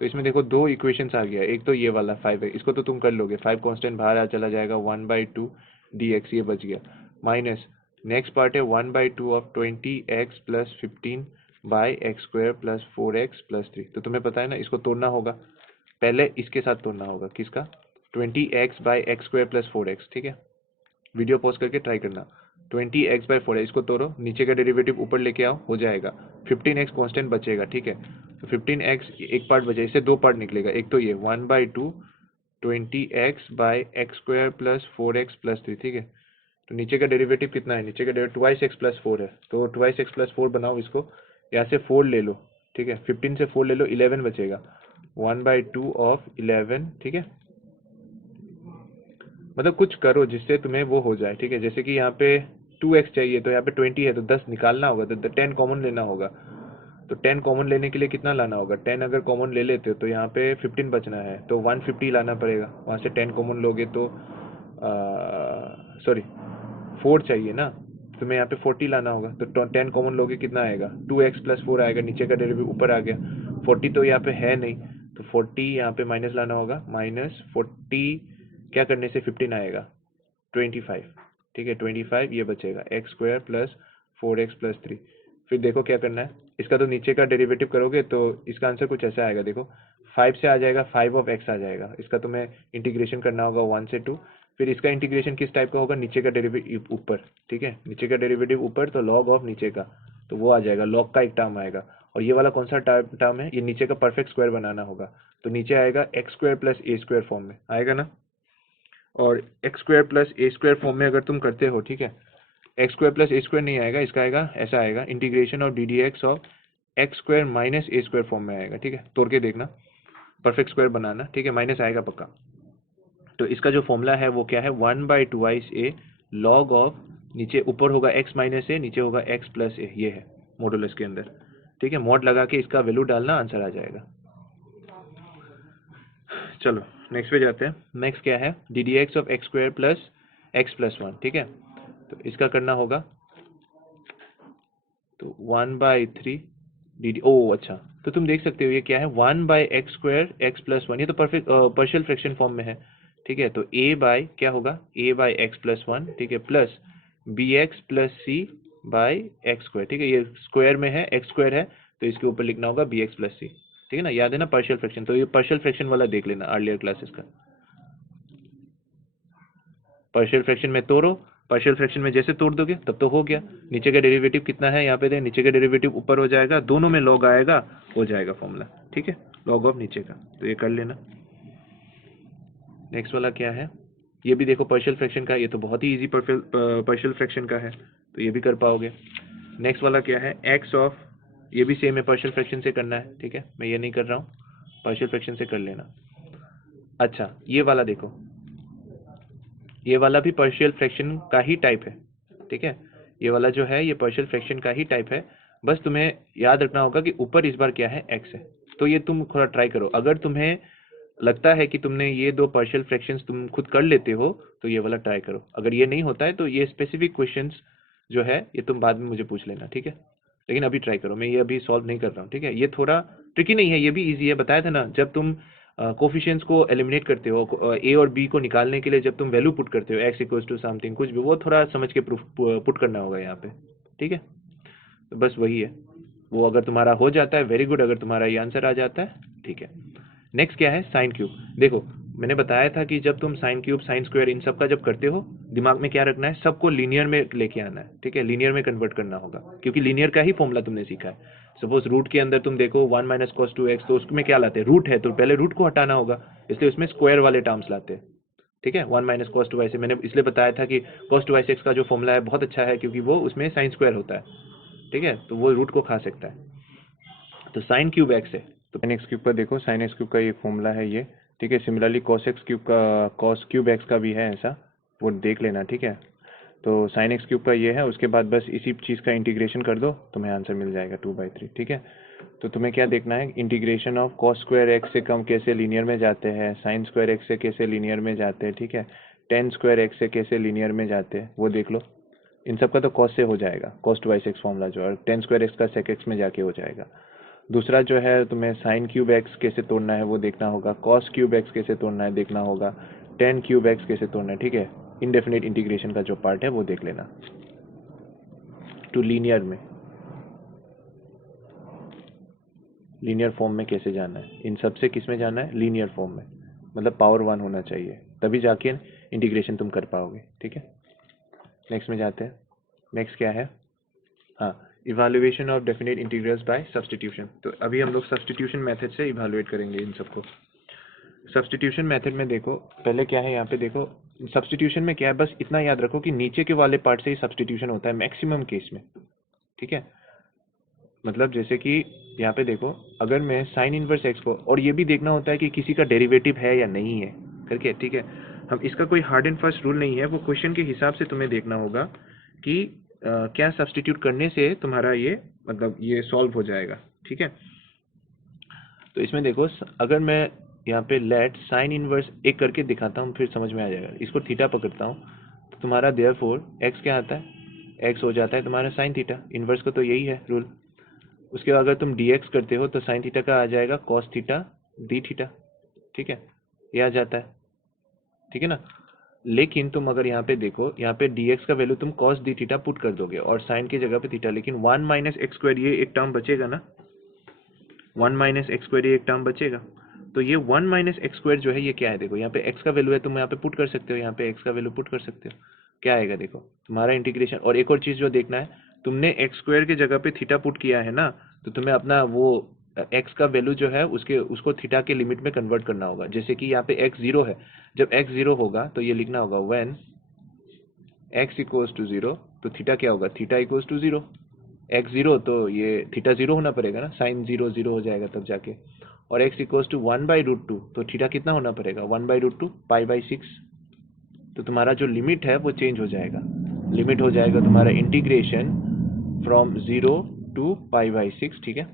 तो इसमें देखो दो इक्वेशंस आ गया, एक तो ये वाला 5 है, इसको तो तुम कर लोगे, 5 कांस्टेंट बाहर आ चला जाएगा, 1/2 dx ये बच गया, माइनस नेक्स्ट पार्ट है 1/2 of 20x plus 15 by x² plus 4x plus 3। तो तुम्हें पता है ना, इसको तोड़ना होगा, पहले इसके साथ तोड़ना होगा, किसका, 20x bye x² plus 4x, ठीक है। वीडियो पॉज करके ट्राई करना, 20x/4 है, इसको तोड़ो, नीचे का डेरिवेटिव ऊपर लेके आओ, हो जाएगा, 15x कांस्टेंट बचेगा, ठीक है। तो 15x एक पार्ट बचे, इससे दो पार्ट निकलेगा, एक तो ये 1/2 20x bye x² plus 4x plus 3, ठीक है। तो नीचे का डेरिवेटिव कितना है, नीचे का डेरिवेटिव 2x प्लस 4 है, तो 2x प्लस 4 बनाओ इसको, यहाँ से 4 ले लो, ठीक है, 15 से 4 ले लो, 11 बचेगा, 1/2 ऑफ 11, ठीक है। मतलब कुछ करो जिससे तुम्हें वो हो जाए, ठीक है, जैसे कि यहाँ पे 2x चाहिए, तो यहाँ पे 20 है, तो 10 निकालना होगा, तो 10 कॉमन लेना होगा, तो 10 कॉमन लेने के लिए कितना लाना होगा, 10 अगर कॉमन ले लेते हो तो यहाँ पे 15 बचना है, तो 150 लाना पड़ेगा, वहाँ से 10 कॉमन लोगे तो सॉरी 4 चाहिए ना, तुम्हें यहाँ पे 40 लाना होगा, तो 10 कॉमन लोगे कितना आएगा, 2x प्लस 4 आएगा, नीचे का डेरिवेटिव ऊपर आ गया, 40 तो यहाँ पे है नहीं, तो 40 यहाँ पे माइनस लाना होगा, -40 क्या करने से 15 आएगा, 25, ठीक है, 25 ये बचेगा, x² प्लस 4x प्लस 3। फिर देखो क्या करना है, इसका तो नीचे का डेरिवेटिव करोगे तो इसका आंसर कुछ ऐसा आएगा, देखो 5 से आ जाएगा 5 ऑफ x आ जाएगा, इसका तुम्हें इंटीग्रेशन करना होगा 1 से 2, फिर इसका इंटीग्रेशन किस टाइप का होगा, नीचे का डेरिवेटिव ऊपर, ठीक है, नीचे का डेरिवेटिव ऊपर, तो लॉग ऑफ नीचे का, तो वो आ जाएगा, लॉग का एक टर्म आएगा, और ये वाला कौन सा टर्म है, ये नीचे का परफेक्ट स्क्वायर बनाना होगा, तो नीचे आएगा x² प्लस a² फॉर्म में आएगा ना, और x² प्लस a² फॉर्म में अगर तुम करते हो, ठीक है, x² प्लस a² नहीं आएगा, इसका आएगा ऐसा आएगा, integration of ddx of x² minus a² form में आएगा, ठीक है, तोड़ के देखना, परफेक्ट स्क्वायर बनाना, ठीक है, माइनस आएगा पक्का। तो इसका जो फॉर्मूला है वो क्या है, 1/2a लॉग ऑफ, नीचे ऊपर होगा x माइनस a, नीचे होगा x प्लस a, ये है मॉडुलस के अंदर, ठीक है, मॉड लगा के इसका वैल्यू डालना, आंसर आ जाएगा। चलो नेक्स्ट पे जाते हैं, नेक्स्ट क्या है, ddx of x² plus x plus 1, ठीक है, तो इसका करना होगा, तो 1/3 dd, ओ अच्छा, तो तुम देख सकते हो ये क्या है, 1/x² x प्लस 1, ये तो परफेक्ट पार्शियल फ्रैक्शन फॉर्म में है, ठीक है, तो a बाय क्या होगा, a बाय x प्लस 1, ठीक है, plus bx plus c by x², ठीक है, ये स्क्वायर में है, x² है, तो इसके ऊपर लिखना होगा bx प्लस c, ठीक है ना, याद है ना पार्शियल फ्रैक्शन, तो ये पार्शियल फ्रैक्शन वाला देख लेना अर्लियर क्लासेस का, पार्शियल फ्रैक्शन में तोड़ो, पार्शियल फ्रैक्शन में जैसे तोड़ दोगे तब तो हो गया, नीचे का डेरिवेटिव कितना है, यहाँ पे दे, नीचे का डेरिवेटिव ऊपर हो जाएगा, दोनों में लॉग आएगा, हो जाएगा फॉर्मूला, ठीक है, लॉग ऑफ नीचे का, तो ये कर लेना। नेक्स्ट वाला क्या है, ये भी देखो पार्शियल फ्रैक्शन का, ये तो बहुत ही इजी पार्शियल फ्रैक्शन का है, तो ये भी कर पाओगे। नेक्स्ट वाला क्या है, एक्स ऑफ, ये भी सेम है, पार्शियल फ्रैक्शन से करना है, ठीक है, मैं ये नहीं कर रहा हूँ, पार्शियल फ्रैक्शन से कर लेना। अच्छा ये वाला देखो, ये वाला भी पार्शियल फ्रैक्शन का ही टाइप है, ठीक है, ये वाला जो है ये पार्शियल फ्रैक्शन का ही टाइप है, बस तुम्हें याद रखना होगा कि ऊपर इस बार क्या है, एक्स है, तो ये तुम थोड़ा ट्राई करो, अगर तुम्हें लगता है कि तुमने ये 2 पार्शियल फ्रैक्शंस तुम खुद कर लेते हो, तो ये वाला ट्राई करो। अगर ये नहीं होता है तो ये स्पेसिफिक क्वेश्चंस जो है ये तुम बाद में मुझे पूछ लेना, ठीक है? लेकिन अभी ट्राई करो, मैं ये अभी सॉल्व नहीं कर रहा हूँ, ठीक है? ये थोड़ा ट्रिकी नहीं है, ये भी ईजी है। बताया था ना, जब तुम कोफिशिएंट्स को एलिमिनेट करते हो, ए और बी को निकालने के लिए जब तुम वैल्यू पुट करते हो, एक्स इक्वल्स टू समथिंग, कुछ भी, वो थोड़ा समझ के प्रूफ पुट करना होगा यहाँ पे, ठीक है? तो बस वही है। वो अगर तुम्हारा हो जाता है वेरी गुड, अगर तुम्हारा ये आंसर आ जाता है, ठीक है। नेक्स्ट क्या है, साइन क्यूब। देखो, मैंने बताया था कि जब तुम साइन क्यूब, साइन स्क्वायर, इन सब का जब करते हो, दिमाग में क्या रखना है, सबको लीनियर में लेके आना है, ठीक है? लीनियर में कन्वर्ट करना होगा, क्योंकि लीनियर का ही फॉर्मूला तुमने सीखा है। सपोज रूट के अंदर तुम देखो 1 माइनस कॉस 2x, तो उसमें क्या लाते हैं, रूट है तो पहले रूट को हटाना होगा, इसलिए उसमें स्क्वायर वाले टर्म्स लाते हैं, ठीक है? 1 माइनस कॉस 2y से मैंने इसलिए बताया था कि कॉस 2y का जो फॉर्मूला है बहुत अच्छा है, क्योंकि वो उसमें साइन स्क्वायर होता है, ठीक है? तो वो रूट को खा सकता है। तो साइन क्यूब एक्स है, तो साइन एक्स क्यूब का देखो, साइन एक्स क्यूब का ये फॉर्मूला है ये, ठीक है? सिमिलरली कॉस एक्स क्यूब का, कॉस क्यूब एक्स का भी है ऐसा, वो देख लेना, ठीक है? तो साइन एक्स क्यूब का ये है, उसके बाद बस इसी चीज़ का इंटीग्रेशन कर दो, तुम्हें आंसर मिल जाएगा 2/3, ठीक है? तो तुम्हें क्या देखना है, integration of cos square x से कम कैसे लीनियर में जाते हैं, साइन स्क्वायर एक्स से कैसे लीनियर में जाते हैं, ठीक है? टेन स्क्वायर एक्स से कैसे लीनियर में जाते हैं, वो देख लो। इन सब का तो कॉस से हो जाएगा, कॉस 2x फॉर्मूला जो, और टेन स्क्वायर एक्स का सेक एक्स में जाके हो जाएगा। दूसरा जो है, तुम्हें साइन क्यूब एक्स कैसे तोड़ना है वो देखना होगा, कॉस क्यूब एक्स कैसे तोड़ना है देखना होगा, टेन क्यूब एक्स कैसे तोड़ना है, ठीक है? इनडेफिनेट इंटीग्रेशन का जो पार्ट है वो देख लेना। टू लीनियर में, लीनियर फॉर्म में कैसे जाना है, इन सब से किस में जाना है, लीनियर फॉर्म में, मतलब पावर 1 होना चाहिए, तभी जाके इंटीग्रेशन तुम कर पाओगे, ठीक है? नेक्स्ट में जाते हैं। नेक्स्ट क्या है, हाँ, evaluation of definite integrals by substitution. तो अभी हम लोग सब्स्टिट्यूशन मेथड से इवालुएट करेंगे इन सबको। सब्स्टिट्यूशन मेथड में देखो, पहले क्या है यहाँ पे देखो, सब्स्टिट्यूशन में क्या है, बस इतना याद रखो कि नीचे के वाले पार्ट से ही सब्स्टिट्यूशन होता है मैक्सिमम केस में, ठीक है? मतलब जैसे कि यहाँ पे देखो, अगर मैं साइन इनवर्स एक्स को, और ये भी देखना होता है कि किसी का डेरिवेटिव है या नहीं है करके, ठीक है? हम इसका कोई हार्ड एंड फास्ट रूल नहीं है, वो क्वेश्चन के हिसाब से तुम्हें देखना होगा कि क्या सब्स्टिट्यूट करने से तुम्हारा ये, मतलब ये सॉल्व हो जाएगा, ठीक है? तो इसमें देखो, अगर मैं यहाँ पे लेट साइन इनवर्स एक करके दिखाता हूँ, फिर समझ में आ जाएगा। इसको थीटा पकड़ता हूँ, तो तुम्हारा देयरफॉर एक्स क्या आता है, एक्स हो जाता है तुम्हारा साइन थीटा, इनवर्स का तो यही है रूल। उसके बाद अगर तुम dx करते हो तो साइन थीटा का आ जाएगा कॉस थीटा डी थीटा, ठीक है? ये आ जाता है, ठीक है ना? लेकिन तुम अगर यहाँ पे देखो, यहाँ पे dx का वैल्यू तुम कॉस डी थीटा पुट कर दोगे और साइन की जगह पे थीटा, लेकिन 1 माइनस एक्स स्क्वायर, ये एक टर्म बचेगा ना, 1 माइनस एक्स स्क्वायर, ये एक टर्म बचेगा। तो ये 1 माइनस एक्स स्क्वायर जो है ये क्या है, देखो यहाँ पे x का वैल्यू है, तुम यहाँ पे पुट कर सकते हो, यहाँ पे x का वैल्यू पुट कर सकते हो, क्या आएगा देखो तुम्हारा इंटीग्रेशन। और एक और चीज़ जो देखना है, तुमने एक्स स्क्वायर की जगह पे थीटा पुट किया है ना, तो तुम्हें अपना वो x का वैल्यू जो है उसको थीटा के लिमिट में कन्वर्ट करना होगा। जैसे कि यहाँ पे x 0 है, जब x 0 होगा तो ये लिखना होगा व्हेन x इक्वल्स टू 0, तो थीटा क्या होगा, थीटा इक्वल्स टू 0। एक्स 0 तो ये थीटा 0 होना पड़ेगा ना, साइन 0 0 हो जाएगा तब जाके। और एक्स इक्वल्स टू 1/√2, तो थीटा कितना होना पड़ेगा, 1/√2 पाई/6। तो तुम्हारा जो लिमिट है वो चेंज हो जाएगा, लिमिट हो जाएगा तुम्हारा इंटीग्रेशन फ्रॉम 0 टू पाई/6, ठीक है?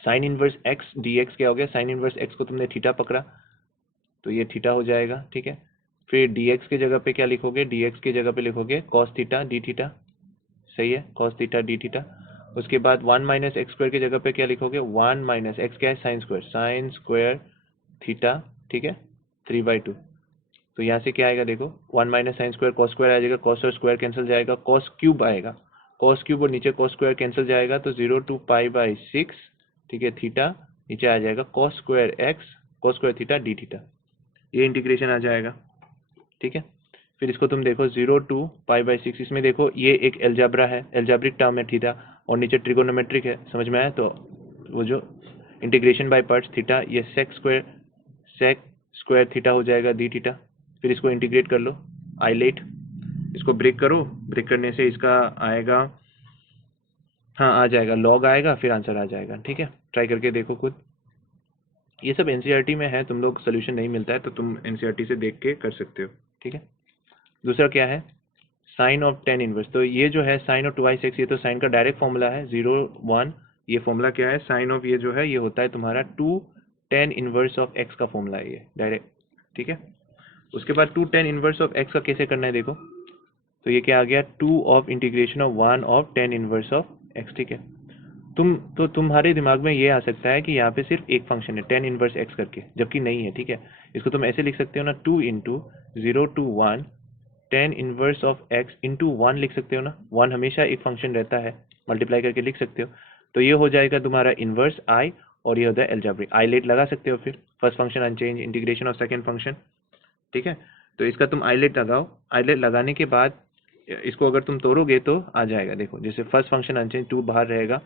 Sine inverse x D x क्या हो गया, साइन इनवर्स एक्स को तुमने थीटा पकड़ा तो ये थीटा हो जाएगा, ठीक है? फिर डी एक्स की जगह पे क्या लिखोगे, डी एक्स की जगह पे लिखोगे कॉस थीटा डी थीटा, सही है, कॉस थीटा डी थीटा। उसके बाद 1 माइनस एक्स स्क्वायर की जगह पे क्या लिखोगे, 1 माइनस एक्स क्या है, साइन स्क्वायर थीटा, ठीक है, 3/2। तो यहाँ से क्या आएगा देखो, 1 minus sine square cos square आ जाएगा, कॉस और स्क्वायर कैंसिल जाएगा, कॉस क्यूब आएगा, कॉस क्यूब और नीचे कॉस स्क्वायर कैंसिल जाएगा, तो 0 टू पाई/6, ठीक है, थीटा नीचे आ जाएगा cos square x cos square theta D theta, ये इंटीग्रेशन आ जाएगा, ठीक है? फिर इसको तुम देखो 0 टू पाई/6, इसमें देखो ये एक एल्जाब्रा है, एल्जाब्रिक टर्म है थीटा, और नीचे ट्रिगोनोमेट्रिक है, समझ में आया? तो वो जो इंटीग्रेशन बाय पार्ट्स थीटा, ये सेक स्क्वायर थीटा हो जाएगा डी थीटा। फिर इसको इंटीग्रेट कर लो, आइलेट, इसको ब्रेक करो, ब्रेक करने से इसका आएगा, हाँ आ जाएगा, लॉग आएगा, फिर आंसर आ जाएगा, ठीक है? ट्राई करके देखो खुद, ये सब एनसीईआरटी में है, तुम लोग सोल्यूशन नहीं मिलता है तो तुम एनसीईआरटी से देख के कर सकते हो, ठीक है? दूसरा क्या है, साइन ऑफ टेन इनवर्स। तो ये जो है साइन ऑफ 2x, ये तो साइन का डायरेक्ट फॉर्मूला है, 0 1, ये फॉर्मूला क्या है, साइन ऑफ ये जो है ये होता है तुम्हारा 2 टेन इनवर्स ऑफ एक्स का फॉर्मूला है ये डायरेक्ट, ठीक है। उसके बाद 2 टेन इनवर्स ऑफ एक्स का कैसे करना है देखो, तो ये क्या आ गया 2 of integration of 1 of ten inverse of X, ठीक है। तुम्हारे दिमाग में ये आ सकता है कि यहाँ पे सिर्फ एक फंक्शन है टेन इनवर्स एक्स करके, जबकि नहीं है, ठीक है। इसको तुम ऐसे लिख सकते हो ना, 2 into 0 to 1 ten inverse of x into 1 लिख सकते हो ना, 1 हमेशा एक फंक्शन रहता है, मल्टीप्लाई करके लिख सकते हो। तो ये हो जाएगा तुम्हारा इनवर्स आई, और ये होता है एल्जेब्रिक। आईलेट लगा सकते हो फिर, first function unchange integration of second function, ठीक है। तो इसका तुम आईलेट लगाओ, आईलेट लगाने के बाद इसको अगर तुम तोड़ोगे तो आ जाएगा, देखो जैसे फर्स्ट फंक्शन अनचेंज 2 बाहर रहेगा,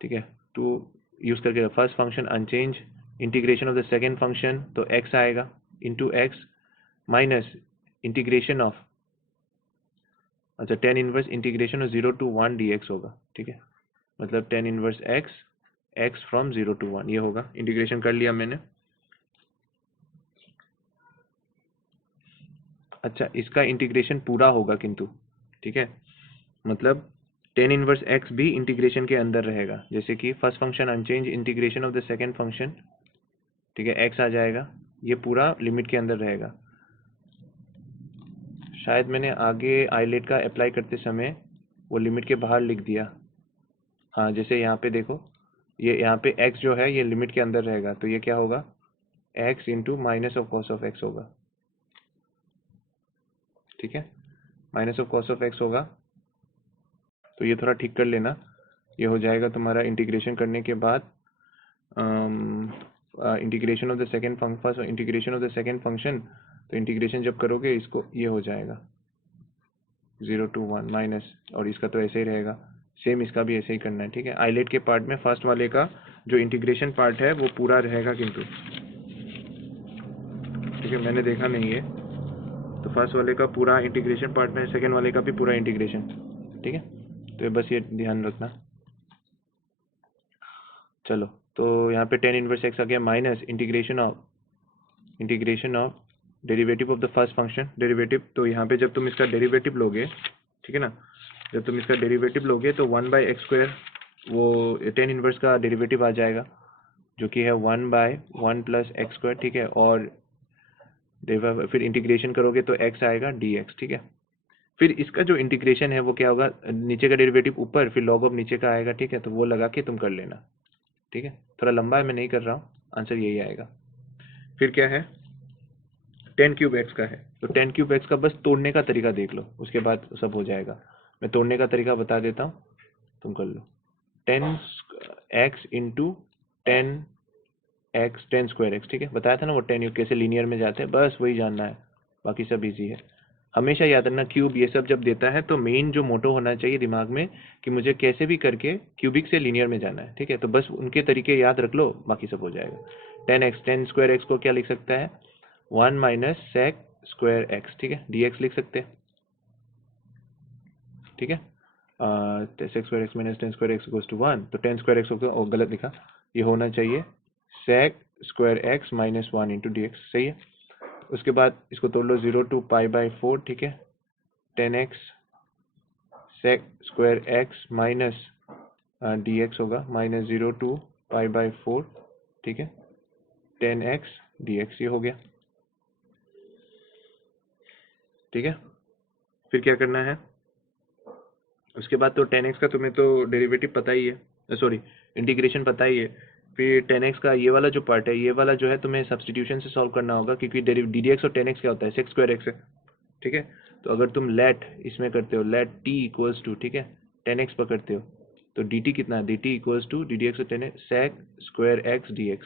ठीक है। 2 यूज करके first function unchange integration of the second function, तो x आएगा into X minus integration of, अच्छा tan inverse integration of 0 to 1 dx होगा, ठीक है। मतलब tan inverse x from 0 to 1 ये होगा। इंटीग्रेशन कर लिया मैंने। अच्छा इसका इंटीग्रेशन पूरा होगा किंतु, ठीक है, मतलब टेन इनवर्स एक्स भी इंटीग्रेशन के अंदर रहेगा, जैसे कि first function unchange integration of the second function, ठीक है, एक्स आ जाएगा, ये पूरा लिमिट के अंदर रहेगा। शायद मैंने आगे आईलेट का अप्लाई करते समय वो लिमिट के बाहर लिख दिया, हाँ जैसे यहाँ पे देखो, ये यहाँ पे x जो है ये लिमिट के अंदर रहेगा, तो ये क्या होगा x into minus of cos of x होगा, ठीक है, minus of cos of x होगा। तो ये थोड़ा ठीक कर लेना, ये हो जाएगा तुम्हारा इंटीग्रेशन करने के बाद integration of the second function, first integration of the second function, तो इंटीग्रेशन जब करोगे इसको ये हो जाएगा 0 to 1 माइनस, और इसका तो ऐसे ही रहेगा, सेम इसका भी ऐसे ही करना है, ठीक है। आईलेट के पार्ट में फर्स्ट वाले का जो इंटीग्रेशन पार्ट है वो पूरा रहेगा किंतु, ठीक है, मैंने देखा नहीं है, तो फर्स्ट वाले का पूरा इंटीग्रेशन पार्ट में, सेकेंड वाले का भी पूरा इंटीग्रेशन, ठीक है। तो बस ये ध्यान रखना। चलो तो यहाँ पे टेन इनवर्स एक्स आ गया minus integration of derivative of the first function, derivative, तो यहाँ पे जब तुम इसका डेरिवेटिव लोगे, ठीक है ना, जब तुम इसका डेरिवेटिव लोगे तो 1/x² वो टेन इनवर्स का डेरिवेटिव आ जाएगा, जो कि है 1/1 + x², ठीक है, और फिर इंटीग्रेशन करोगे तो x आएगा dx, ठीक है। फिर इसका जो इंटीग्रेशन है वो क्या होगा, नीचे का डेरिवेटिव ऊपर, फिर लॉग ऑफ नीचे का आएगा, ठीक है, तो वो लगा के तुम कर लेना, ठीक है। थोड़ा लंबा है, मैं नहीं कर रहा हूँ, आंसर यही आएगा। फिर क्या है, 10³ x का है, तो 10³ x का बस तोड़ने का तरीका देख लो, उसके बाद सब हो जाएगा। मैं तोड़ने का तरीका बता देता हूँ, तुम कर लो। 10x इंटू 10² x, ठीक है, बताया था ना वो 10 कैसे लीनियर में जाते हैं, बस वही जानना है, बाकी सब इजी है। हमेशा याद रखना क्यूब ये सब जब देता है तो मेन जो मोटो होना चाहिए दिमाग में कि मुझे कैसे भी करके क्यूबिक से लीनियर में जाना है, ठीक है। तो बस उनके तरीके याद रख लो, बाकी सब हो जाएगा। 10² x को क्या लिख सकता है, 1 - sec² x, ठीक है, dx लिख सकते हैं, ठीक है। sec² x - 10² x = 1, तो 10² x को गलत लिखा, ये होना चाहिए sec² x - 1 × dx, सही है। उसके बाद इसको तोड़ लो, 0 to π/4, ठीक है, 10x sec² x minus dx होगा, -0 to π/4, ठीक है, 10x dx, ये हो गया, ठीक है। फिर क्या करना है, उसके बाद तो 10x का तुम्हें तो डेरिवेटिव पता ही है, सॉरी इंटीग्रेशन पता ही है। फिर 10x का ये वाला जो पार्ट है, ये वाला जो है तुम्हें सब्सटीट्यूशन से सॉल्व करना होगा, क्योंकि ddx और 10x क्या होता है, sec² x है, ठीक है। तो अगर तुम लेट इसमें करते हो, लेट t इक्वल्स टू, ठीक है, 10x पकड़ते हो, तो dt कितना है, dt इक्वल्स टू ddx और 10 sec² x dx।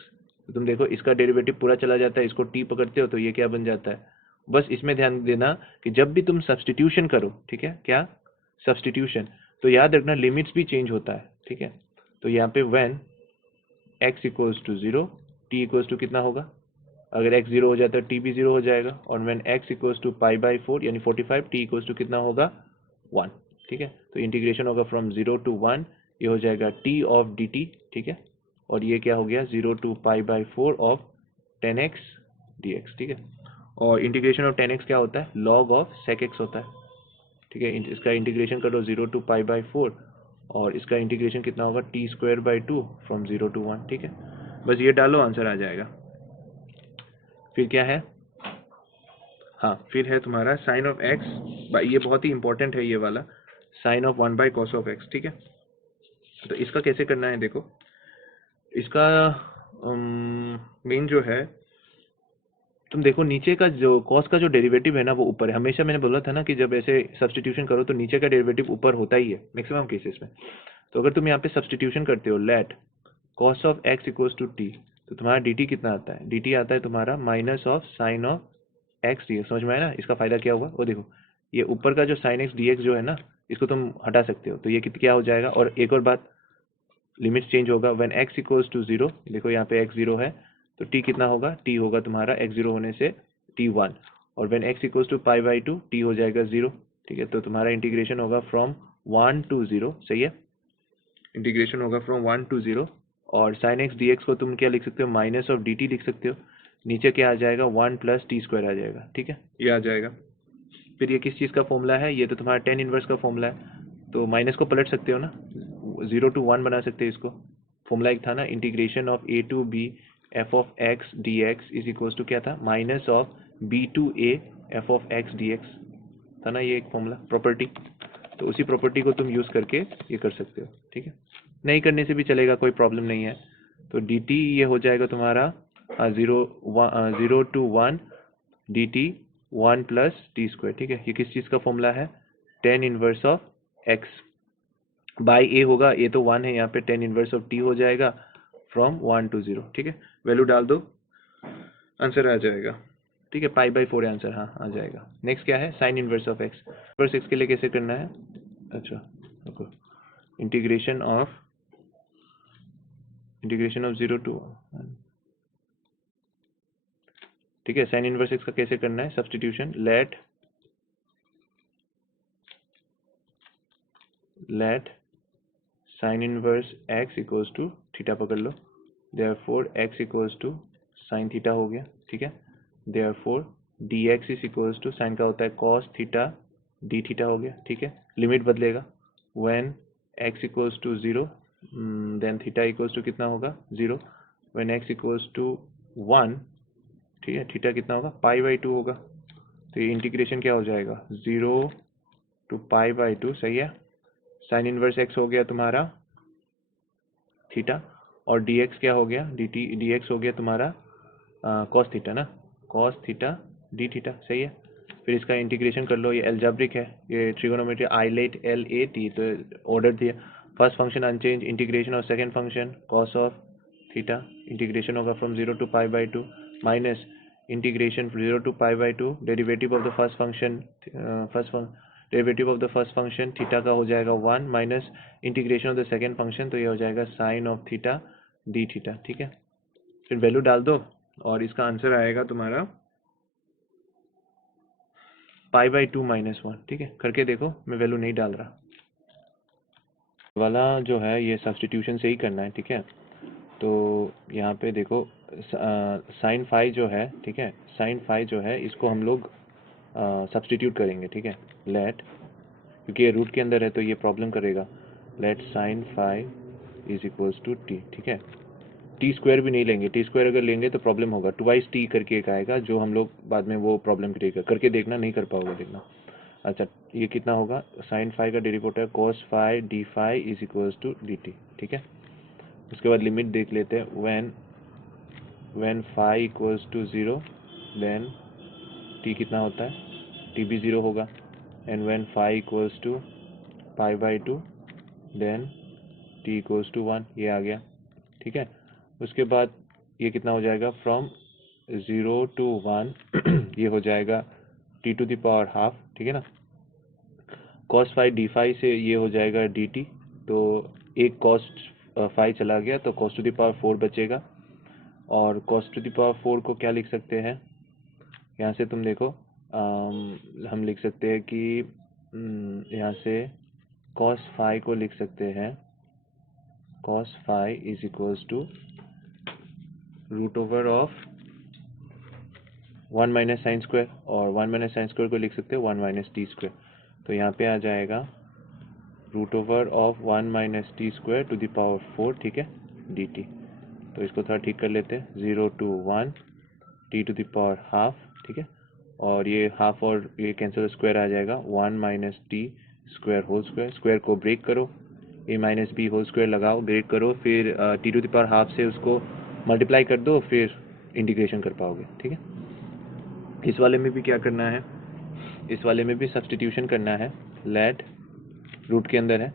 तो तुम देखो इसका डेरिवेटिव पूरा चला जाता है, इसको t पकड़ते हो तो ये क्या बन जाता है। बस इसमें ध्यान देना कि जब भी तुम सब्सटीट्यूशन करो, ठीक है, क्या सब्सटीट्यूशन, तो याद रखना लिमिट्स भी चेंज होता है, ठीक है। तो यहाँ पे when x equals to 0, t equals to कितना होगा, अगर x 0 हो जाता है t भी 0 हो जाएगा, और व्हेन x इक्वल्स टू π/4 यानी 45, t इक्वल्स टू कितना होगा 1, ठीक है। तो इंटीग्रेशन होगा फ्रॉम 0 to 1, ये हो जाएगा t ऑफ dt, ठीक है, और ये क्या हो गया 0 to π/4 ऑफ 10x dx, ठीक है। और इंटीग्रेशन ऑफ 10x क्या होता है, log ऑफ sec x होता है, ठीक है। इसका इंटीग्रेशन करो 0 to π/4, और इसका इंटीग्रेशन कितना होगा t² by 2 फ्रॉम 0 to 1, ठीक है। बस ये डालो, आंसर आ जाएगा। फिर क्या है, हाँ फिर है तुम्हारा साइन ऑफ एक्स, ये बहुत ही इंपॉर्टेंट है ये वाला, sine of 1 by cos of X, ठीक है। तो इसका कैसे करना है देखो, इसका मेन जो है, तुम देखो नीचे का जो कॉस का जो डेरिवेटिव है ना वो ऊपर है। हमेशा मैंने बोला था ना कि जब ऐसे सब्सटीट्यूशन करो तो नीचे का डेरिवेटिव ऊपर होता ही है मैक्सिमम केसेस में। तो अगर तुम यहाँ पे सब्सटीट्यूशन करते हो, let cos of x equals to T, तो तुम्हारा डी टी कितना आता है, डी टी आता है तुम्हारा minus of sine of x D x. समझ में आया ना इसका फायदा क्या हुआ, वो देखो ये ऊपर का जो साइन एक्स डी एक्स जो है ना, इसको तुम हटा सकते हो, तो ये क्या हो जाएगा। और एक और बात, लिमिट चेंज होगा when X equals to zero, देखो यहाँ पे एक्स जीरो है तो टी कितना होगा, टी होगा तुम्हारा एक्स जीरो होने से टी वन, और when X equals to pi by two T हो जाएगा जीरो, ठीक है। तो तुम्हारा इंटीग्रेशन होगा फ्रॉम 1 to 0, सही है, इंटीग्रेशन होगा फ्रॉम 1 to 0। और साइन एक्स डी एक्स को तुम क्या लिख सकते हो, माइनस ऑफ डी टी लिख सकते हो, नीचे क्या आ जाएगा 1 प्लस टी स्क्वायर आ जाएगा, ठीक है, ये आ जाएगा। फिर ये किस चीज़ का फॉर्मूला है, ये तो तुम्हारा टेन इनवर्स का फॉर्मूला है, तो माइनस को पलट सकते हो ना, 0 to 1 बना सकते हैं इसको। फॉर्मूला एक था ना, integration of A to B F of x D X is equals to क्या था, minus of B to A F of x D X था ना, ये एक फॉर्मूला प्रॉपर्टी। तो उसी प्रॉपर्टी को तुम यूज़ करके ये कर सकते हो, ठीक है, नहीं करने से भी चलेगा, कोई प्रॉब्लम नहीं है। तो डी टी ये हो जाएगा तुम्हारा 0 to 1 D T 1 plus T square, ठीक है। ये किस चीज़ का फॉर्मूला है, tan inverse of X by A होगा, ए तो 1 है यहाँ पे, टेन इनवर्स ऑफ टी हो जाएगा फ्रॉम 1 to 0, ठीक है। वैल्यू डाल दो, आंसर आ जाएगा, ठीक है, पाई बाई 4 आंसर, हाँ आ जाएगा। नेक्स्ट क्या है, sine inverse of x, inverse x के लिए कैसे करना है, अच्छा रुको, इंटीग्रेशन ऑफ 0 to 1, ठीक है। साइन इनवर्स एक्स का कैसे करना है, substitution, let sine inverse X equals to theta पकड़ लो, therefore X equals to sine theta हो गया, ठीक है। Therefore D X is equals to, sine का होता है कॉस थीटा डी थीटा हो गया, ठीक है। लिमिट बदलेगा, when X equals to zero then theta equals to कितना होगा, zero, when X equals to 1, ठीक है, थीटा कितना होगा, पाई बाई 2 होगा। तो ये इंटीग्रेशन क्या हो जाएगा, 0 to पाई बाई 2, सही है। साइन इनवर्स एक्स हो गया तुम्हारा थीटा, और डी एक्स क्या हो गया, डी एक्स हो गया तुम्हारा कॉस थीटा ना, कॉस थीटा डी थीटा, सही है। फिर इसका इंटीग्रेशन कर लो, ये एल्जेब्रिक है, ये trigonometry ILATE L A T, तो ऑर्डर दिया, first function unchange, integration of second function cos of theta, integration होगा from 0 to pi by 2 minus integration 0 to pi by 2 derivative of the first function, derivative of the first function theta का हो जाएगा 1 minus integration of the second function, तो ये हो जाएगा sine of theta D theta, ठीक है। फिर वैल्यू डाल दो और इसका आंसर आएगा तुम्हारा पाई बाई 2 माइनस 1, ठीक है। करके देखो, मैं वैल्यू नहीं डाल रहा वाला जो है, ये सब्सटीट्यूशन से ही करना है, ठीक है। तो यहाँ पे देखो साइन फाई जो है, ठीक है, साइन फाई जो है इसको हम लोग सब्सटीट्यूट करेंगे, ठीक है। लेट, क्योंकि ये रूट के अंदर है तो ये प्रॉब्लम करेगा, let sine phi is equals to T, ठीक है। टी स्क्वायर भी नहीं लेंगे, टी स्क्वायर अगर लेंगे तो प्रॉब्लम होगा, ट्वाइस टी करके एक आएगा जो हम लोग बाद में वो प्रॉब्लम क्रिएट करके देखना, नहीं कर पाओगे देखना। अच्छा, ये कितना होगा, साइन फाई का डेरिवेटिव है cos phi D phi is equals to D T, ठीक है। उसके बाद लिमिट देख लेते हैं, when phi equals to 0 then T कितना होता है, टी भी 0 होगा, and when phi equals to pi by 2 then T equals to 1, ये आ गया, ठीक है। उसके बाद ये कितना हो जाएगा, फ्रॉम 0 to 1 ये हो जाएगा T to the power half, ठीक है ना। कॉस फाई डी फाई से ये हो जाएगा डी टी, तो एक कॉस फाई चला गया तो कॉस टू द पावर 4 बचेगा, और कॉस टू द पावर 4 को क्या लिख सकते हैं, यहाँ से तुम देखो हम लिख सकते हैं कि यहाँ से कॉस फाई को लिख सकते हैं, cos phi is equals to root over of 1 minus sine square, और 1 माइनस साइन स्क्वायर को लिख सकते हैं 1 माइनस टी स्क्वायर, तो यहाँ पे आ जाएगा root over of 1 minus T square to the power 4, ठीक है, डी टी। तो इसको थोड़ा ठीक कर लेते हैं, 0 to 1 t to the power half, ठीक है, और ये हाफ और ये कैंसिल, स्क्वायर आ जाएगा 1 minus T square whole square, square को ब्रेक करो, a minus B whole square लगाओ, ब्रेक करो, फिर T to the power half से उसको मल्टीप्लाई कर दो, फिर इंटीग्रेशन कर पाओगे, ठीक है। इस वाले में भी क्या करना है, इस वाले में भी सब्सटीट्यूशन करना है, लेट रूट के अंदर है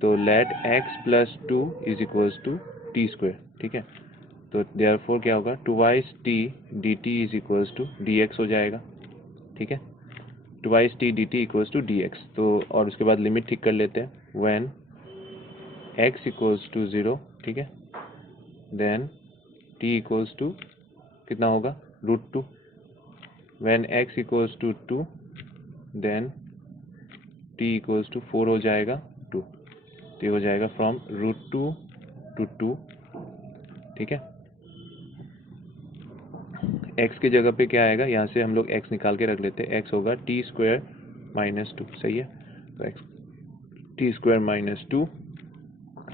तो let x plus 2 is equals to T square, ठीक है, तो देयरफॉर क्या होगा, 2y T D T is equals to D X हो जाएगा, ठीक है, 2y T D T equals to D X. तो और उसके बाद लिमिट ठीक कर लेते हैं, व्हेन x इक्वल्स टू 0, ठीक है, देन t इक्वल्स टू कितना होगा, √2, व्हेन x इक्वल्स टू 2 देन t इक्वल्स टू 4 हो जाएगा 2, तो ये हो जाएगा फ्रॉम √2 to 2, ठीक है। x की जगह पे क्या आएगा, यहाँ से हम लोग x निकाल के रख लेते हैं, x होगा टी स्क्वायर माइनस 2, सही है, तो x T square minus 2,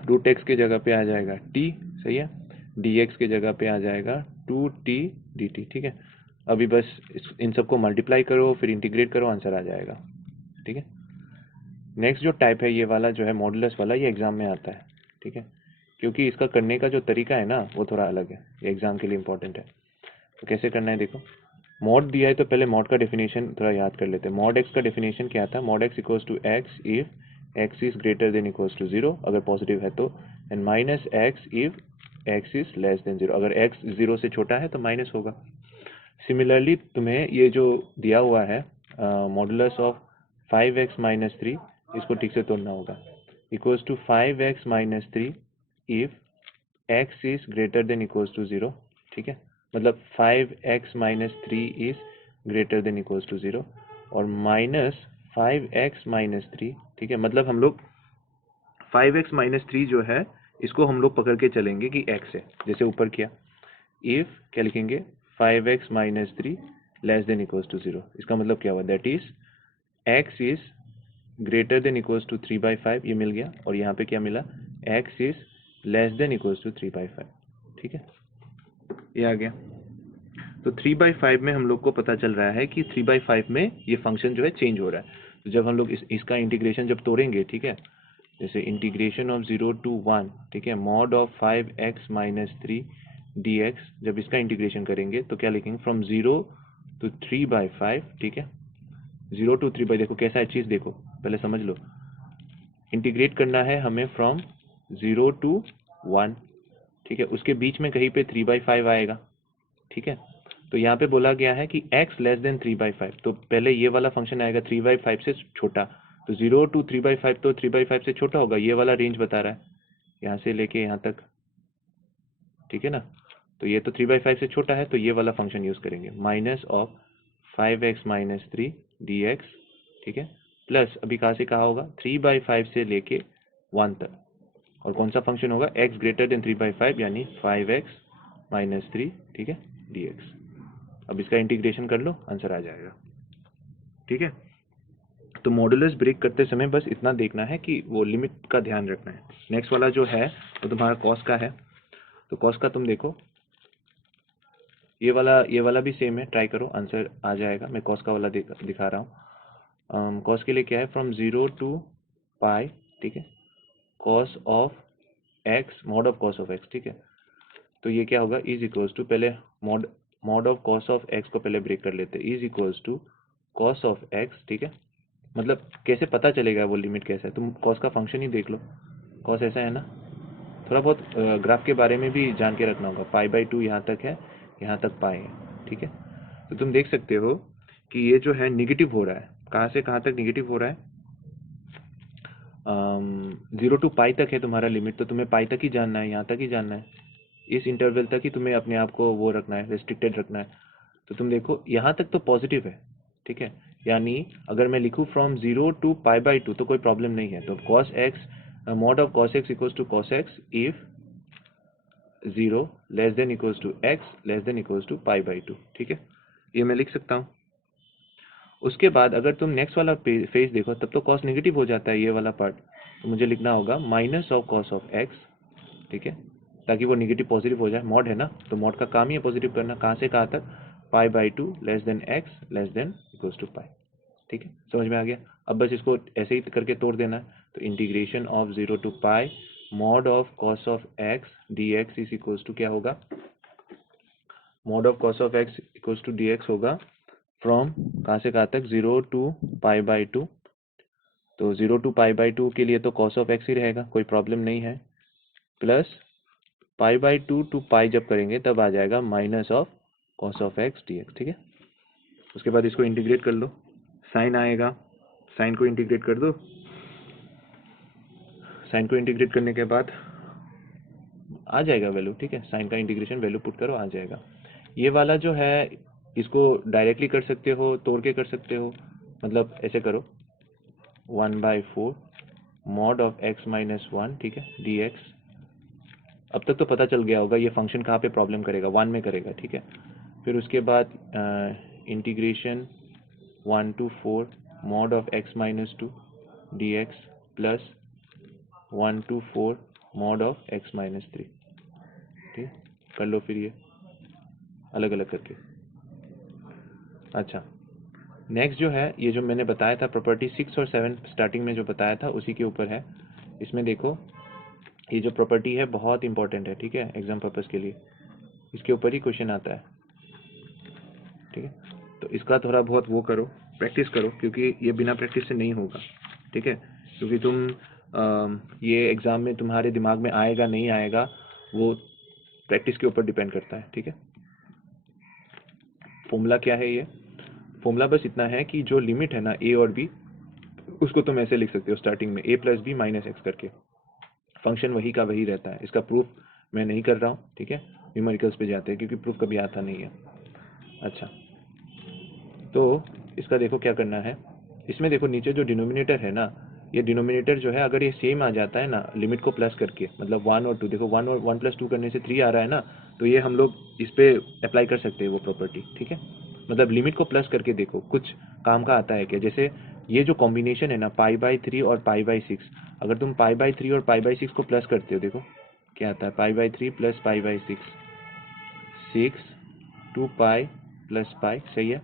root X की जगह पे आ जाएगा t, सही है, dx की जगह पे आ जाएगा 2t dt, ठीक है। अभी बस इन सबको मल्टीप्लाई करो, फिर इंटीग्रेट करो, आंसर आ जाएगा, ठीक है। नेक्स्ट जो टाइप है ये वाला जो है मॉडुलस वाला, ये एग्जाम में आता है, ठीक है, क्योंकि इसका करने का जो तरीका है ना वो थोड़ा अलग है, ये एग्जाम के लिए इंपॉर्टेंट है। तो कैसे करना है देखो, मॉड दिया है तो पहले मॉड का डेफिनेशन थोड़ा याद कर लेते हैं। मॉड एक्स का डेफिनेशन क्या था, mod X equals to X if X is greater than equals to 0, अगर पॉजिटिव है तो, and minus X if X is less than 0, अगर एक्स 0 से छोटा है तो माइनस होगा। सिमिलरली तुम्हें ये जो दिया हुआ है मॉडुलस ऑफ 5x माइनस 3, इसको ठीक से तोड़ना होगा, equals to 5x minus 3 if x is greater than equals to 0, ठीक है, मतलब 5x minus 3 is greater than equals to 0, और माइनस 5x माइनस 3, ठीक है, मतलब हम लोग 5x माइनस 3 जो है इसको हम लोग पकड़ के चलेंगे कि x है, जैसे ऊपर किया, इफ क्या लिखेंगे 5x minus 3 less than equals to 0, इसका मतलब क्या हुआ, that is x is greater than equals to 3/5, ये मिल गया, और यहाँ पे क्या मिला, x is less than equals to 3/5, ठीक है, ये आ गया। तो 3/5 में हम लोग को पता चल रहा है कि 3/5 में ये फंक्शन जो है चेंज हो रहा है, तो जब हम लोग इसका इंटीग्रेशन जब तोड़ेंगे, ठीक है, जैसे इंटीग्रेशन ऑफ 0 to 1, ठीक है, mod of 5x minus 3 dx, जब इसका इंटीग्रेशन करेंगे तो क्या लिखेंगे, फ्रॉम 0 to 3/5, ठीक है, 0 to 3, देखो कैसा है चीज़, देखो पहले समझ लो, इंटीग्रेट करना है हमें फ्रॉम 0 to 1, ठीक है, उसके बीच में कहीं पे 3/5 आएगा, ठीक है, तो यहाँ पे बोला गया है कि x लेस देन 3/5, तो पहले ये वाला फंक्शन आएगा 3/5 से छोटा, तो 0 to 3/5 तो 3/5 से छोटा होगा, ये वाला रेंज बता रहा है यहाँ से लेके यहाँ तक, ठीक है ना, तो ये तो 3/5 से छोटा है, तो ये वाला फंक्शन यूज करेंगे, minus of 5x minus 3 dx, ठीक है, प्लस अभी कहाँ से कहा होगा, 3/5 से लेके 1 तक, और कौन सा फंक्शन होगा, x ग्रेटर देन 3/5 यानी 5x माइनस 3, ठीक है, dx। अब इसका इंटीग्रेशन कर लो, आंसर आ जाएगा, ठीक है। तो मॉडुलस ब्रेक करते समय बस इतना देखना है कि वो लिमिट का ध्यान रखना है। नेक्स्ट वाला जो है वो तुम्हारा कॉस का है, तो कॉस का तुम देखो, ये वाला भी सेम है, ट्राई करो, आंसर आ जाएगा। मैं कॉस का वाला दिखा रहा हूँ। कॉस के लिए क्या है, फ्रॉम 0 to पाई, ठीक है, cos of X, mod of cos of X, ठीक है, तो ये क्या होगा, इज इक्वल्स टू, पहले mod of cos of X को पहले ब्रेक कर लेते हैं, is equals to cos of X, ठीक है, मतलब कैसे पता चलेगा वो लिमिट कैसा है, तुम कॉस का फंक्शन ही देख लो, कॉस ऐसा है ना, थोड़ा बहुत ग्राफ के बारे में भी जान के रखना होगा, पाई/2 यहाँ तक है, यहाँ तक पाई है, ठीक है, तो तुम देख सकते हो कि ये जो है निगेटिव हो रहा है, कहाँ से कहाँ तक निगेटिव हो रहा है, 0 to पाई तक है तुम्हारा लिमिट, तो तुम्हें पाई तक ही जानना है, यहाँ तक ही जानना है, इस इंटरवल तक ही तुम्हें अपने आप को वो रखना है, रेस्ट्रिक्टेड रखना है। तो तुम देखो यहाँ तक तो पॉजिटिव है, ठीक है, यानी अगर मैं लिखूँ फ्रॉम 0 to पाई/2 तो कोई प्रॉब्लम नहीं है, तो cos X, mod of cos X equals to cos X if 0 less than equals to X less than equals to पाई/2, ठीक है, ये मैं लिख सकता हूँ। उसके बाद अगर तुम नेक्स्ट वाला फेज देखो तब तो कॉस नेगेटिव हो जाता है, ये वाला पार्ट, तो मुझे लिखना होगा minus of cos of X, ठीक है, ताकि वो निगेटिव पॉजिटिव हो जाए। मॉड है ना, तो मॉड का काम ही है पॉजिटिव करना। कहाँ से कहाँ तक? π/2 less than x less than equals to pi. ठीक है, समझ में आ गया। अब बस इसको ऐसे ही करके तोड़ देना है। तो integration of 0 to pi mod of cos of x dx is equals to क्या होगा? Mod of cos of x equals to dx होगा फ्रॉम कहाँ से कहाँ तक? 0 टू π/2। तो 0 टू π/2 के लिए तो कॉस ऑफ x ही रहेगा, कोई प्रॉब्लम नहीं है, प्लस π/2 टू पाई जब करेंगे तब आ जाएगा minus of cos of x dx। ठीक है, उसके बाद इसको इंटीग्रेट कर लो, साइन आएगा, साइन को इंटीग्रेट कर दो। साइन को इंटीग्रेट करने के बाद आ जाएगा वैल्यू। ठीक है, साइन का इंटीग्रेशन वैल्यू पुट करो, आ जाएगा। ये वाला जो है इसको डायरेक्टली कर सकते हो, तोड़ के कर सकते हो, मतलब ऐसे करो 1/4 मॉड ऑफ x माइनस 1, ठीक है, dx। अब तक तो पता चल गया होगा ये फंक्शन कहाँ पे प्रॉब्लम करेगा, 1 में करेगा। ठीक है, फिर उसके बाद integration 1 to 4 mod of x minus 2 dx plus 1 to 4 mod of x minus 3। ठीक, कर लो फिर ये अलग अलग करके। अच्छा, नेक्स्ट जो है ये जो मैंने बताया था प्रॉपर्टी 6 और 7 स्टार्टिंग में जो बताया था उसी के ऊपर है। इसमें देखो ये जो प्रॉपर्टी है बहुत इंपॉर्टेंट है। ठीक है, एग्जाम पर्पस के लिए इसके ऊपर ही क्वेश्चन आता है। ठीक है, तो इसका थोड़ा बहुत वो करो, प्रैक्टिस करो, क्योंकि ये बिना प्रैक्टिस से नहीं होगा। ठीक है, क्योंकि तुम ये एग्ज़ाम में तुम्हारे दिमाग में आएगा नहीं आएगा वो प्रैक्टिस के ऊपर डिपेंड करता है। ठीक है, फॉर्मूला क्या है? ये फॉर्मूला बस इतना है कि जो लिमिट है ना a और b, उसको तुम ऐसे लिख सकते हो स्टार्टिंग में a plus B minus X करके। फंक्शन वही का वही रहता है। इसका प्रूफ मैं नहीं कर रहा हूँ। ठीक है, न्यूमेरिकल्स पे जाते हैं क्योंकि प्रूफ कभी आता नहीं है। अच्छा, तो इसका देखो क्या करना है। इसमें देखो नीचे जो डिनोमिनेटर है ना, ये डिनोमिनेटर जो है अगर ये सेम आ जाता है ना लिमिट को प्लस करके, मतलब 1 और 2, देखो 1 और 1 प्लस 2 करने से 3 आ रहा है ना, तो ये हम लोग इस पे अप्लाई कर सकते हैं वो प्रॉपर्टी। ठीक है, मतलब लिमिट को प्लस करके देखो कुछ काम का आता है क्या। जैसे ये जो कॉम्बिनेशन है ना π/3 और π/6, अगर तुम π/3 और π/6 को प्लस करते हो, देखो क्या आता है, π/3 प्लस π/6, 6 2 पाई प्लस पाई, सही है।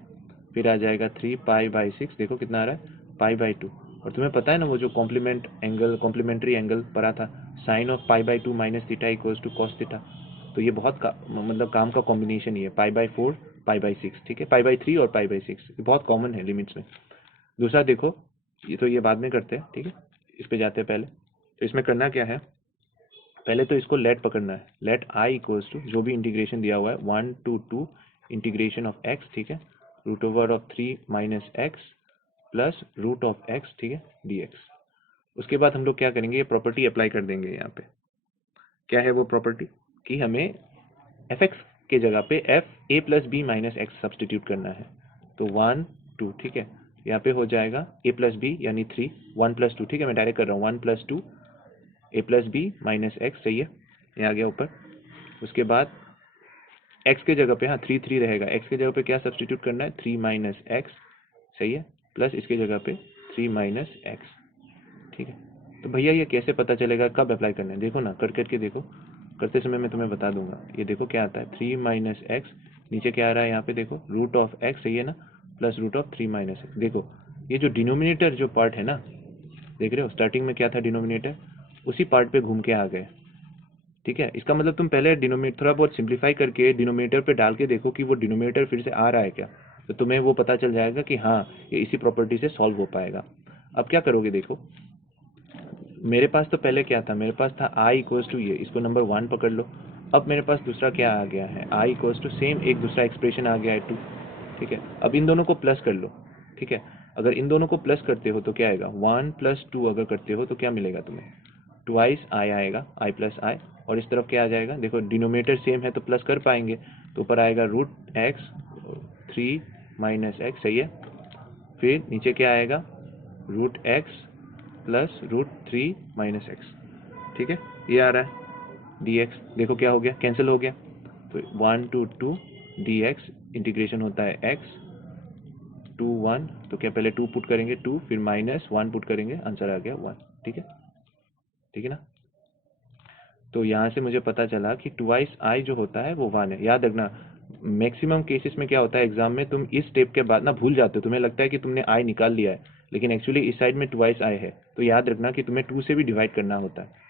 फिर आ जाएगा 3π/6, देखो कितना आ रहा है, π/2। और तुम्हें पता है ना वो जो कॉम्प्लीमेंट्री एंगल पढ़ा था, sine of π/2 minus theta equals to cos theta. तो ये बहुत मतलब काम का कॉम्बिनेशन ही है, π/4 π/6। ठीक है, π/3 और π/6 बहुत कॉमन है लिमिट्स में। दूसरा देखो, ये तो ये बाद में करते हैं। ठीक है, इस पे जाते हैं पहले। तो इसमें करना क्या है, पहले तो इसको लेट पकड़ना है। लेट आई इक्वल्स टू जो भी इंटीग्रेशन दिया हुआ है 1 to 2 इंटीग्रेशन ऑफ एक्स, ठीक है, root over of 3 minus x plus root of X, ठीक है, dx। उसके बाद हम लोग क्या करेंगे, ये प्रॉपर्टी अप्लाई कर देंगे। यहाँ पे क्या है वो प्रॉपर्टी कि हमें एफ एक्स के जगह पे F A plus B minus X substitute करना है। तो 1 2, ठीक है, यहाँ पे हो जाएगा ए प्लस बी यानी 3, 1 प्लस 2, ठीक है, मैं डायरेक्ट कर रहा हूँ 1 प्लस 2 ए प्लस बी माइनस एक्स, सही है, ये आ गया ऊपर। उसके बाद x के जगह पे, हाँ 3 3 रहेगा, x के जगह पे क्या सब्सटीट्यूट करना है, 3 माइनस एक्स, सही है, प्लस इसके जगह पे 3 माइनस एक्स। ठीक है, तो भैया ये कैसे पता चलेगा कब अप्लाई करना है, देखो ना कर करके देखो, करते समय मैं तुम्हें बता दूंगा। ये देखो क्या आता है, 3 माइनस एक्स, नीचे क्या आ रहा है यहाँ पे देखो, रूट ऑफ एक्स, सही है ना, plus root of 3 minus X. देखो ये जो डिनोमिनेटर जो पार्ट है ना, देख रहे हो स्टार्टिंग में क्या था डिनोमिनेटर, उसी पार्ट पे घूम के आ गए। ठीक है, इसका मतलब तुम पहले डिनोमिनेटर थोड़ा बहुत सिंप्लीफाई करके डिनोमिनेटर पे डाल के देखो कि वो डिनोमिनेटर फिर से आ रहा है क्या, तो तुम्हें वो पता चल जाएगा कि हाँ ये इसी प्रॉपर्टी से सॉल्व हो पाएगा। अब क्या करोगे, देखो मेरे पास तो पहले क्या था, मेरे पास था i इक्वल्स टू ये, इसको नंबर 1 पकड़ लो। अब मेरे पास दूसरा क्या आ गया है, i इक्वल्स टू सेम एक दूसरा एक्सप्रेशन आ गया है 2। ठीक है, अब इन दोनों को प्लस कर लो। ठीक है, अगर इन दोनों को प्लस करते हो तो क्या आएगा, 1 प्लस 2 अगर करते हो तो क्या मिलेगा तुम्हें, ट्वाइस आई आएगा, आई प्लस आई। और इस तरफ क्या आ जाएगा, देखो डिनोमिनेटर सेम है तो प्लस कर पाएंगे, तो ऊपर आएगा रूट एक्स 3 माइनस एक्स, सही है। फिर नीचे क्या आएगा, root x plus root 3 minus x. ठीक है, ये आ रहा है dx, देखो क्या हो गया, कैंसिल हो गया। तो 1 to 2 dx इंटीग्रेशन होता है x 2 1, तो क्या पहले 2 पुट करेंगे 2, फिर माइनस 1 पुट करेंगे, आंसर आ गया 1। ठीक है, ठीक है ना। तो यहाँ से मुझे पता चला कि ट्वाइस आई जो होता है वो 1 है। याद रखना, मैक्सिमम केसेस में क्या होता है एग्जाम में, तुम इस स्टेप के बाद ना भूल जाते हो, तुम्हें लगता है कि तुमने आई निकाल लिया है, लेकिन एक्चुअली इस साइड में ट्वाइस आई है। तो याद रखना कि तुम्हें 2 से भी डिवाइड करना होता है।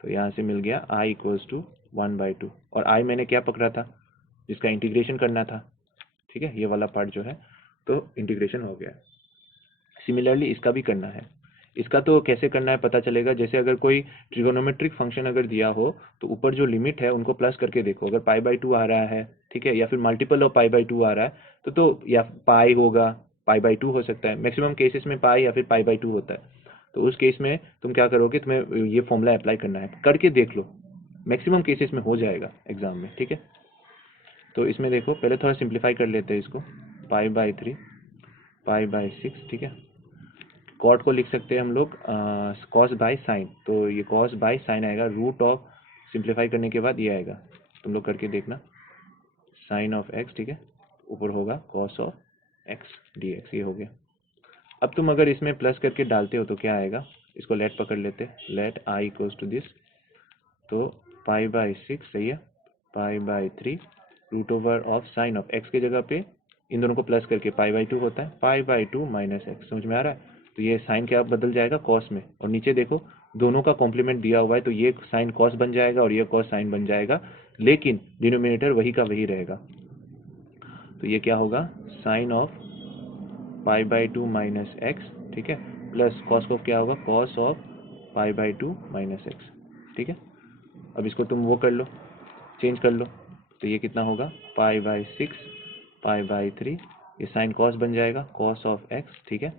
तो यहाँ से मिल गया आई इक्वल्स टू 1/2, और आई मैंने क्या पकड़ा था, जिसका इंटीग्रेशन करना था। ठीक है, ये वाला पार्ट जो है, तो इंटीग्रेशन हो गया। सिमिलरली इसका भी करना है। इसका तो कैसे करना है पता चलेगा, जैसे अगर कोई ट्रिगोनोमेट्रिक फंक्शन अगर दिया हो तो ऊपर जो लिमिट है उनको प्लस करके देखो। अगर π/2 आ रहा है, ठीक है, या फिर मल्टीपल ऑफ π/2 आ रहा है, तो या पाई होगा, π/2 हो सकता है। मैक्सिमम केसेस में पाई या फिर π/2 होता है। तो उस केस में तुम क्या करोगे, तुम्हें ये फॉर्मूला अप्लाई करना है, करके देख लो, मैक्सिमम केसेस में हो जाएगा एग्जाम में। ठीक है, तो इसमें देखो, पहले थोड़ा सिंप्लीफाई कर लेते हैं इसको। π/3 π/6, ठीक है। कॉट को लिख सकते हैं हम लोग कॉस बाय साइन, तो ये कॉस बाय साइन आएगा, रूट ऑफ, सिंप्लीफाई करने के बाद ये आएगा, तुम लोग करके देखना, साइन ऑफ एक्स, ठीक है, ऊपर होगा कॉस ऑफ एक्स dx, ये हो गया। अब तुम अगर इसमें प्लस करके डालते हो तो क्या आएगा, इसको लेट पकड़ लेते, let I equals to this, तो π/6 सही है, π/3 root over of sine of X की जगह पे इन दोनों को प्लस करके π/2 होता है, π/2 माइनस एक्स, समझ में आ रहा है। तो ये साइन क्या बदल जाएगा, कॉस में, और नीचे देखो दोनों का कॉम्प्लीमेंट दिया हुआ है, तो ये साइन कॉस बन जाएगा और ये कॉस साइन बन जाएगा, लेकिन डिनोमिनेटर वही का वही रहेगा। तो ये क्या होगा, साइन ऑफ π/2 माइनस एक्स, ठीक है, प्लस कॉस ऑफ क्या होगा, कॉस ऑफ π/2 माइनस एक्स। ठीक है, अब इसको तुम वो कर लो, चेंज कर लो, तो ये कितना होगा, π/6 π/3, ये साइन कॉस बन जाएगा, कॉस ऑफ एक्स, ठीक है,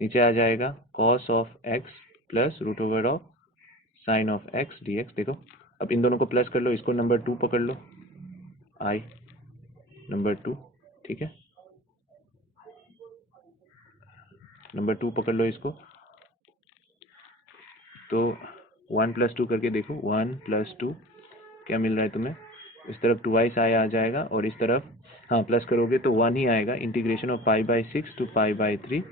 नीचे आ जाएगा cos of x plus root over of sine of x dx। देखो, अब इन दोनों को प्लस कर लो, इसको नंबर 2 पकड़ लो, आई नंबर 2, ठीक है, नंबर 2 पकड़ लो इसको, तो 1 + 2 करके देखो, 1 + 2 क्या मिल रहा है तुम्हें, इस तरफ 2i आ जाएगा, और इस तरफ हाँ प्लस करोगे तो 1 ही आएगा, इंटीग्रेशन ऑफ π/6 टू π/3,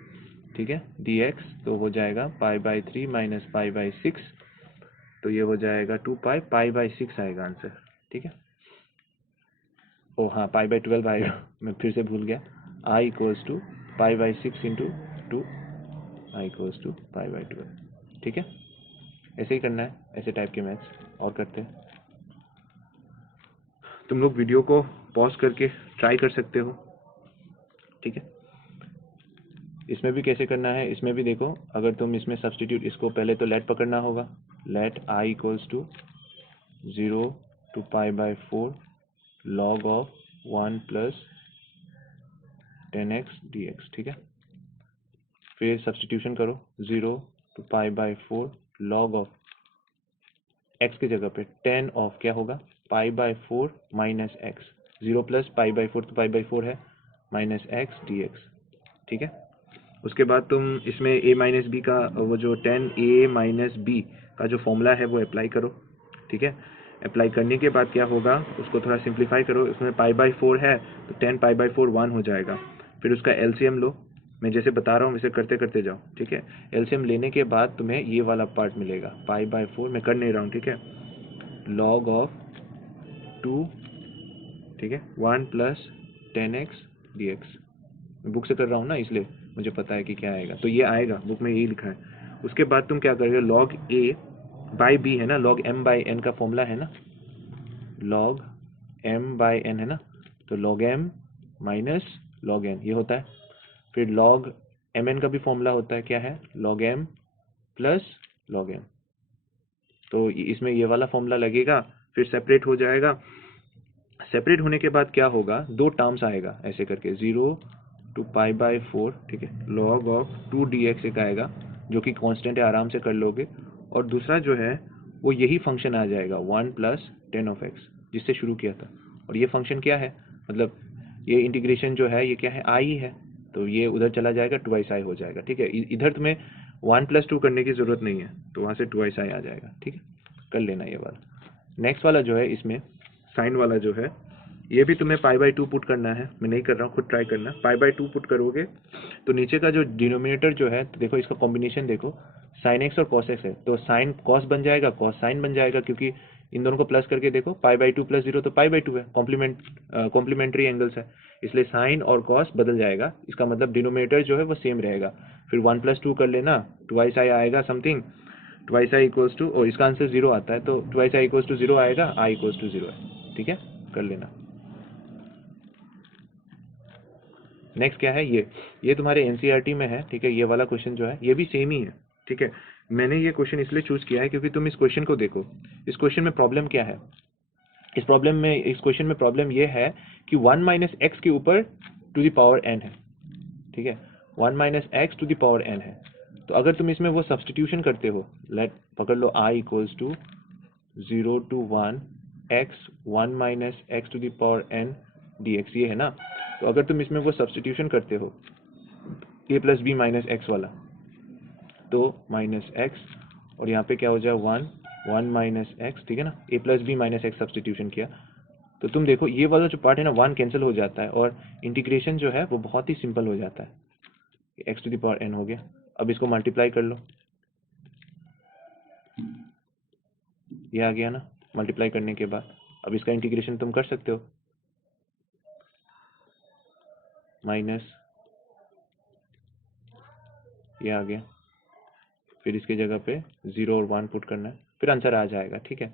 ठीक है, dx, तो हो जाएगा π/3 माइनस π/6, तो ये हो जाएगा 2π, π/6 आएगा आंसर। ठीक है, ओ हाँ π/12 आएगा, मैं फिर से भूल गया, i equals to π/6 into 2, i equals to π/12। ठीक है, ऐसे ही करना है, ऐसे टाइप के मैथ्स और करते हैं। तुम लोग वीडियो को पॉज करके ट्राई कर सकते हो। ठीक है, इसमें भी कैसे करना है, इसमें भी देखो, अगर तुम इसमें सब्सटीट्यूट, इसको पहले तो लेट पकड़ना होगा, let I equals to 0 to π/4 log of 1 + 10x dx। ठीक है, फिर सब्सटीट्यूशन करो, 0 टू π/4 log ऑफ x की जगह पे 10 ऑफ क्या होगा, π/4 माइनस एक्स, 0 प्लस π/4 तो π/4 है, माइनस एक्स dx। ठीक है, उसके बाद तुम इसमें a माइनस बी का वो जो 10a माइनस बी का जो फॉर्मूला है वो अप्लाई करो। ठीक है, अप्लाई करने के बाद क्या होगा, उसको थोड़ा सिंप्लीफाई करो, इसमें π/4 है तो 10 π/4 1 हो जाएगा, फिर उसका एलसीएम लो, मैं जैसे बता रहा हूँ वैसे करते करते जाओ। ठीक है, एलसीएम लेने के बाद तुम्हें ये वाला पार्ट मिलेगा, π/4 मैं कर नहीं रहा हूँ, ठीक है, log ऑफ 2, ठीक है, 1 + 10x dx, बुक से कर रहा हूँ ना इसलिए मुझे पता है कि क्या आएगा, तो ये आएगा, बुक में यही लिखा है। उसके बाद तुम क्या करोगे, log a/b है ना, log m/n का फॉर्मूला है ना, log m/n है ना, तो log m minus log n ये होता है। फिर log mn का भी फॉर्मूला होता है, क्या है, log m plus log n, तो इसमें ये वाला फॉर्मूला लगेगा, फिर सेपरेट हो जाएगा। सेपरेट होने के बाद क्या होगा, दो टर्म्स आएगा ऐसे करके, 0 टू π/4, ठीक है, log ऑफ 2 dx एक आएगा जो कि कांस्टेंट है, आराम से कर लोगे, और दूसरा जो है वो यही फंक्शन आ जाएगा 1 + 10 ऑफ x जिससे शुरू किया था, और ये फंक्शन क्या है, मतलब ये इंटीग्रेशन जो है ये क्या है, आई है, तो ये उधर चला जाएगा, 2i हो जाएगा। ठीक है, इधर तुम्हें 1 + 2 करने की जरूरत नहीं है, तो वहाँ से 2i आ जाएगा। ठीक है, कर लेना ये वाला। नेक्स्ट वाला जो है, इसमें साइन वाला जो है, ये भी तुम्हें π/2 पुट करना है, मैं नहीं कर रहा हूँ, खुद ट्राई करना। π/2 पुट करोगे तो नीचे का जो डिनोमिनेटर जो है, तो देखो इसका कॉम्बिनेशन देखो, साइन एक्स और कॉस एक्स है, तो साइन कॉस बन जाएगा, कॉस साइन बन जाएगा, क्योंकि इन दोनों को प्लस करके देखो, पाई बाई 2 प्लस 0 तो पाई बाई 2 है, कॉम्प्लीमेंट्री एंगल्स है, इसलिए साइन और कॉस बदल जाएगा, इसका मतलब डिनोमिनेटर जो है वो सेम रहेगा। फिर 1 प्लस 2 कर लेना, ट्वाइस आई आएगा something, twice I equals to, और इसका आंसर 0 आता है, तो ट्वाइस आई इक्वल्स टू 0 आएगा, आई इक्वल्स टू 0 है, ठीक है, कर लेना। नेक्स्ट क्या है, ये तुम्हारे एनसीईआरटी में है, ठीक है, ये वाला क्वेश्चन जो है ये भी सेम ही है, ठीक है। मैंने ये क्वेश्चन इसलिए चूज किया है क्योंकि तुम इस क्वेश्चन को देखो, इस क्वेश्चन में प्रॉब्लम क्या है, इस क्वेश्चन में प्रॉब्लम ये है कि 1 माइनस एक्स के ऊपर टू द पावर n है, ठीक है, 1 minus x to the power n है। तो अगर तुम इसमें वो सब्सटीट्यूशन करते हो, लेट पकड़ लो i equals to 0 to 1 x 1 minus x to the power n dx, ये है ना। तो अगर तुम इसमें वो सब्सटीट्यूशन करते हो a plus B minus x वाला, तो माइनस एक्स, और यहाँ पे क्या हो जाए 1 माइनस एक्स, ठीक है ना, a plus B minus x substitution किया, तो तुम देखो ये वाला जो पार्ट है ना 1 कैंसिल हो जाता है और इंटीग्रेशन जो है वो बहुत ही सिंपल हो जाता है, x to the power n हो गया। अब इसको मल्टीप्लाई कर लो, ये आ गया ना, मल्टीप्लाई करने के बाद अब इसका इंटीग्रेशन तुम कर सकते हो, माइनस ये आ गया, फिर इसके जगह पे 0 और 1 पुट करना है, फिर आंसर आ जाएगा, ठीक है।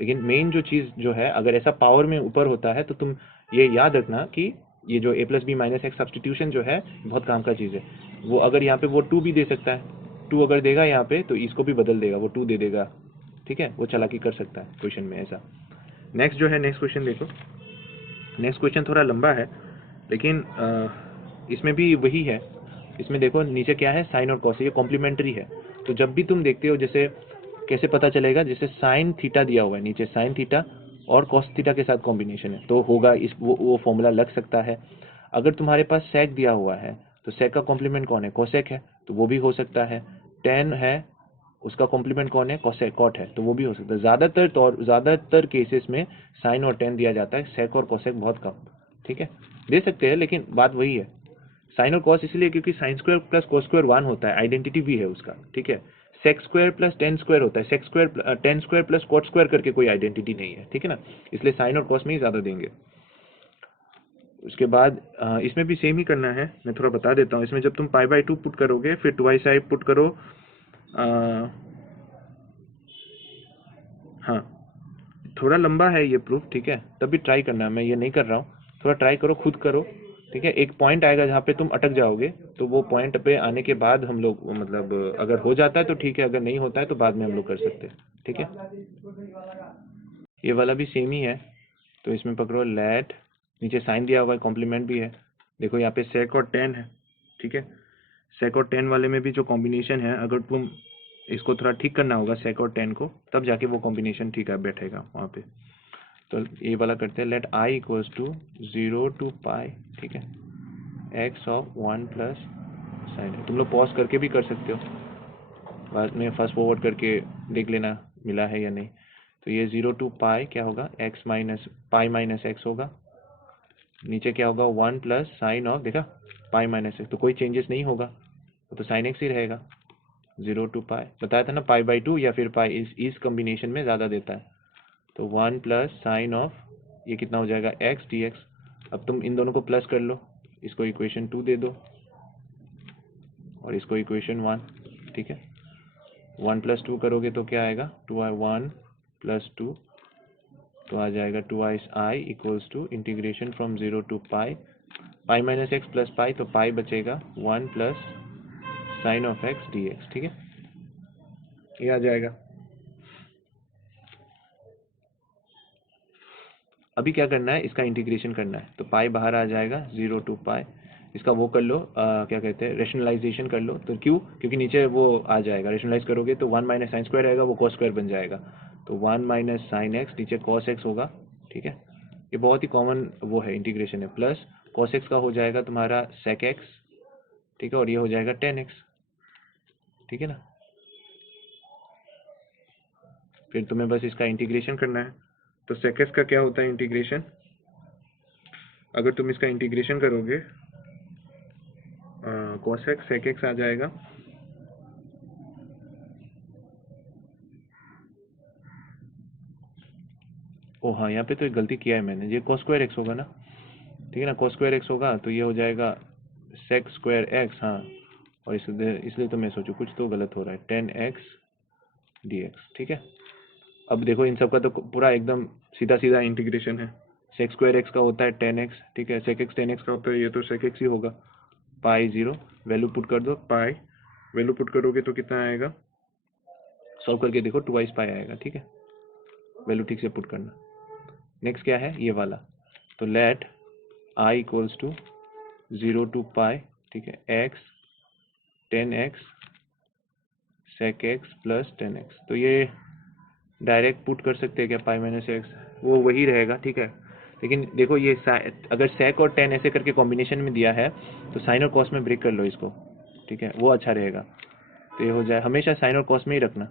लेकिन मेन जो चीज़ जो है, अगर ऐसा पावर में ऊपर होता है तो तुम ये याद रखना कि ये जो a plus B minus x substitution जो है बहुत काम का चीज़ है। वो अगर यहाँ पे वो 2 भी दे सकता है, 2 अगर देगा यहाँ पे तो इसको भी बदल देगा, वो 2 दे देगा, ठीक है, वो चालाकी कर सकता है क्वेश्चन में ऐसा। नेक्स्ट जो है, नेक्स्ट क्वेश्चन देखो, नेक्स्ट क्वेश्चन थोड़ा लंबा है, लेकिन इसमें भी वही है। इसमें देखो नीचे क्या है, साइन और कॉस, ये कॉम्प्लीमेंट्री है। तो जब भी तुम देखते हो, जैसे कैसे पता चलेगा, जैसे साइन थीटा दिया हुआ है नीचे, साइन थीटा और कॉस थीटा के साथ कॉम्बिनेशन है, तो होगा इस वो फॉर्मूला लग सकता है। अगर तुम्हारे पास सेक दिया हुआ है तो सेक का कॉम्प्लीमेंट कौन है, कोसेक है, तो वो भी हो सकता है। टेन है, उसका कॉम्प्लीमेंट कौन है, कोसेक, कॉट है, तो वो भी हो सकता है। ज़्यादातर केसेस में साइन और टेन दिया जाता है, सेक और कोसेक बहुत कम, ठीक है, दे सकते हैं, लेकिन बात वही है। साइन और कॉस इसलिए क्योंकि sine square plus cos square 1 होता है, आइडेंटिटी भी है उसका, ठीक है। Sec square plus tan square होता है, sec square tan square plus cot square करके कोई आइडेंटिटी नहीं है, ठीक है ना, इसलिए साइन और कॉस में ही ज़्यादा देंगे। उसके बाद इसमें भी सेम ही करना है, मैं थोड़ा बता देता हूँ। इसमें जब तुम पाई बाई 2 पुट करोगे, फिर ट्वाइस आई पुट करो, हाँ, थोड़ा लंबा है ये प्रूफ, ठीक है, तब भी ट्राई करना, मैं ये नहीं कर रहा हूँ, थोड़ा ट्राई करो, खुद करो, ठीक है। एक पॉइंट आएगा जहाँ पे तुम अटक जाओगे, तो वो पॉइंट पे आने के बाद हम लोग, मतलब अगर हो जाता है तो ठीक है, अगर नहीं होता है तो बाद में हम लोग कर सकते हैं, ठीक है। ये वाला भी सेम ही है, तो इसमें पकड़ो लेट, नीचे साइन दिया हुआ है, कॉम्प्लीमेंट भी है, देखो यहाँ पे सेक और टेन है, ठीक है। सेक और टेन वाले में भी जो कॉम्बिनेशन है, अगर तुम इसको थोड़ा ठीक करना होगा सेक और टेन को, तब जाके वो कॉम्बिनेशन ठीक है बैठेगा वहाँ पे। तो ये वाला करते हैं, let I equals to 0 to pi, ठीक है, एक्स ऑफ 1 प्लस साइन। तुम लोग पॉज करके भी कर सकते हो, बाद में फास्ट फॉरवर्ड करके देख लेना मिला है या नहीं। तो ये 0 to पाई क्या होगा, x minus pi minus x होगा, नीचे क्या होगा 1 प्लस साइन ऑफ, देखा, पाई माइनस एक्स, तो कोई चेंजेस नहीं होगा, वो तो साइन एक्स ही रहेगा। 0 to पाई बताया था ना, पाई बाई 2 या फिर पाई इस कॉम्बिनेशन में ज़्यादा देता है, तो 1 प्लस साइन ऑफ, ये कितना हो जाएगा, एक्स डी एक्स। अब तुम इन दोनों को प्लस कर लो, इसको इक्वेशन 2 दे दो और इसको इक्वेशन 1, ठीक है। 1 प्लस 2 करोगे तो क्या आएगा, 1 प्लस 2, तो आ जाएगा 2i equals to integration from 0 to pi, pi minus x plus pi, तो पाई बचेगा 1 plus sine of x D x, ठीक है, ये आ जाएगा। अभी क्या करना है, इसका इंटीग्रेशन करना है, तो पाई बाहर आ जाएगा, 0 to पाई, इसका वो कर लो, क्या कहते हैं, रेशनलाइजेशन कर लो। तो क्यों, क्योंकि नीचे वो आ जाएगा, रेशनलाइज करोगे तो 1 माइनस साइन स्क्वायर आएगा, वो कॉस स्क्वायर बन जाएगा, तो 1 माइनस साइन एक्स, नीचे कॉस एक्स होगा, ठीक है। ये बहुत ही कॉमन वो है, इंटीग्रेशन है, प्लस कॉस एक्स का हो जाएगा तुम्हारा सेक एक्स, ठीक है, और ये हो जाएगा टेन एक्स, ठीक है ना। फिर तुम्हें बस इसका इंटीग्रेशन करना है। तो सेक एक्स का क्या होता है इंटीग्रेशन, अगर तुम इसका इंटीग्रेशन करोगे, कॉस एक्स सेक एक्स आ जाएगा, हाँ यहाँ पे तो एक गलती किया है मैंने, ये cos स्क्वायर एक्स होगा ना, ठीक है ना, cos स्क्वायर एक्स होगा तो ये हो जाएगा sec स्क्वायर एक्स। हाँ, और इसलिए तो मैं सोचूं कुछ तो गलत हो रहा है, 10x dx, ठीक है। अब देखो इन सब का तो पूरा एकदम सीधा सीधा इंटीग्रेशन है। sec स्क्वायर एक्स का होता है 10x, ठीक है, sec x 10x का होता है, ये तो sec x ही होगा। पाई 0, वैल्यू पुट कर दो, पाई वैल्यू पुट करोगे तो कितना आएगा, सॉल्व करके देखो 2 पाई आएगा, ठीक है, वैल्यू ठीक से पुट करना। नेक्स्ट क्या है, ये वाला, तो let I equals to 0 to pi, ठीक है, x 10x sec x plus 10x, तो ये डायरेक्ट पुट कर सकते हैं क्या, पाई माइनस एक्स, वो वही रहेगा, ठीक है। लेकिन देखो ये अगर sec और 10 ऐसे करके कॉम्बिनेशन में दिया है तो साइन और कॉस में ब्रेक कर लो इसको, ठीक है, वो अच्छा रहेगा। तो ये हो जाए, हमेशा साइन और कॉस में ही रखना,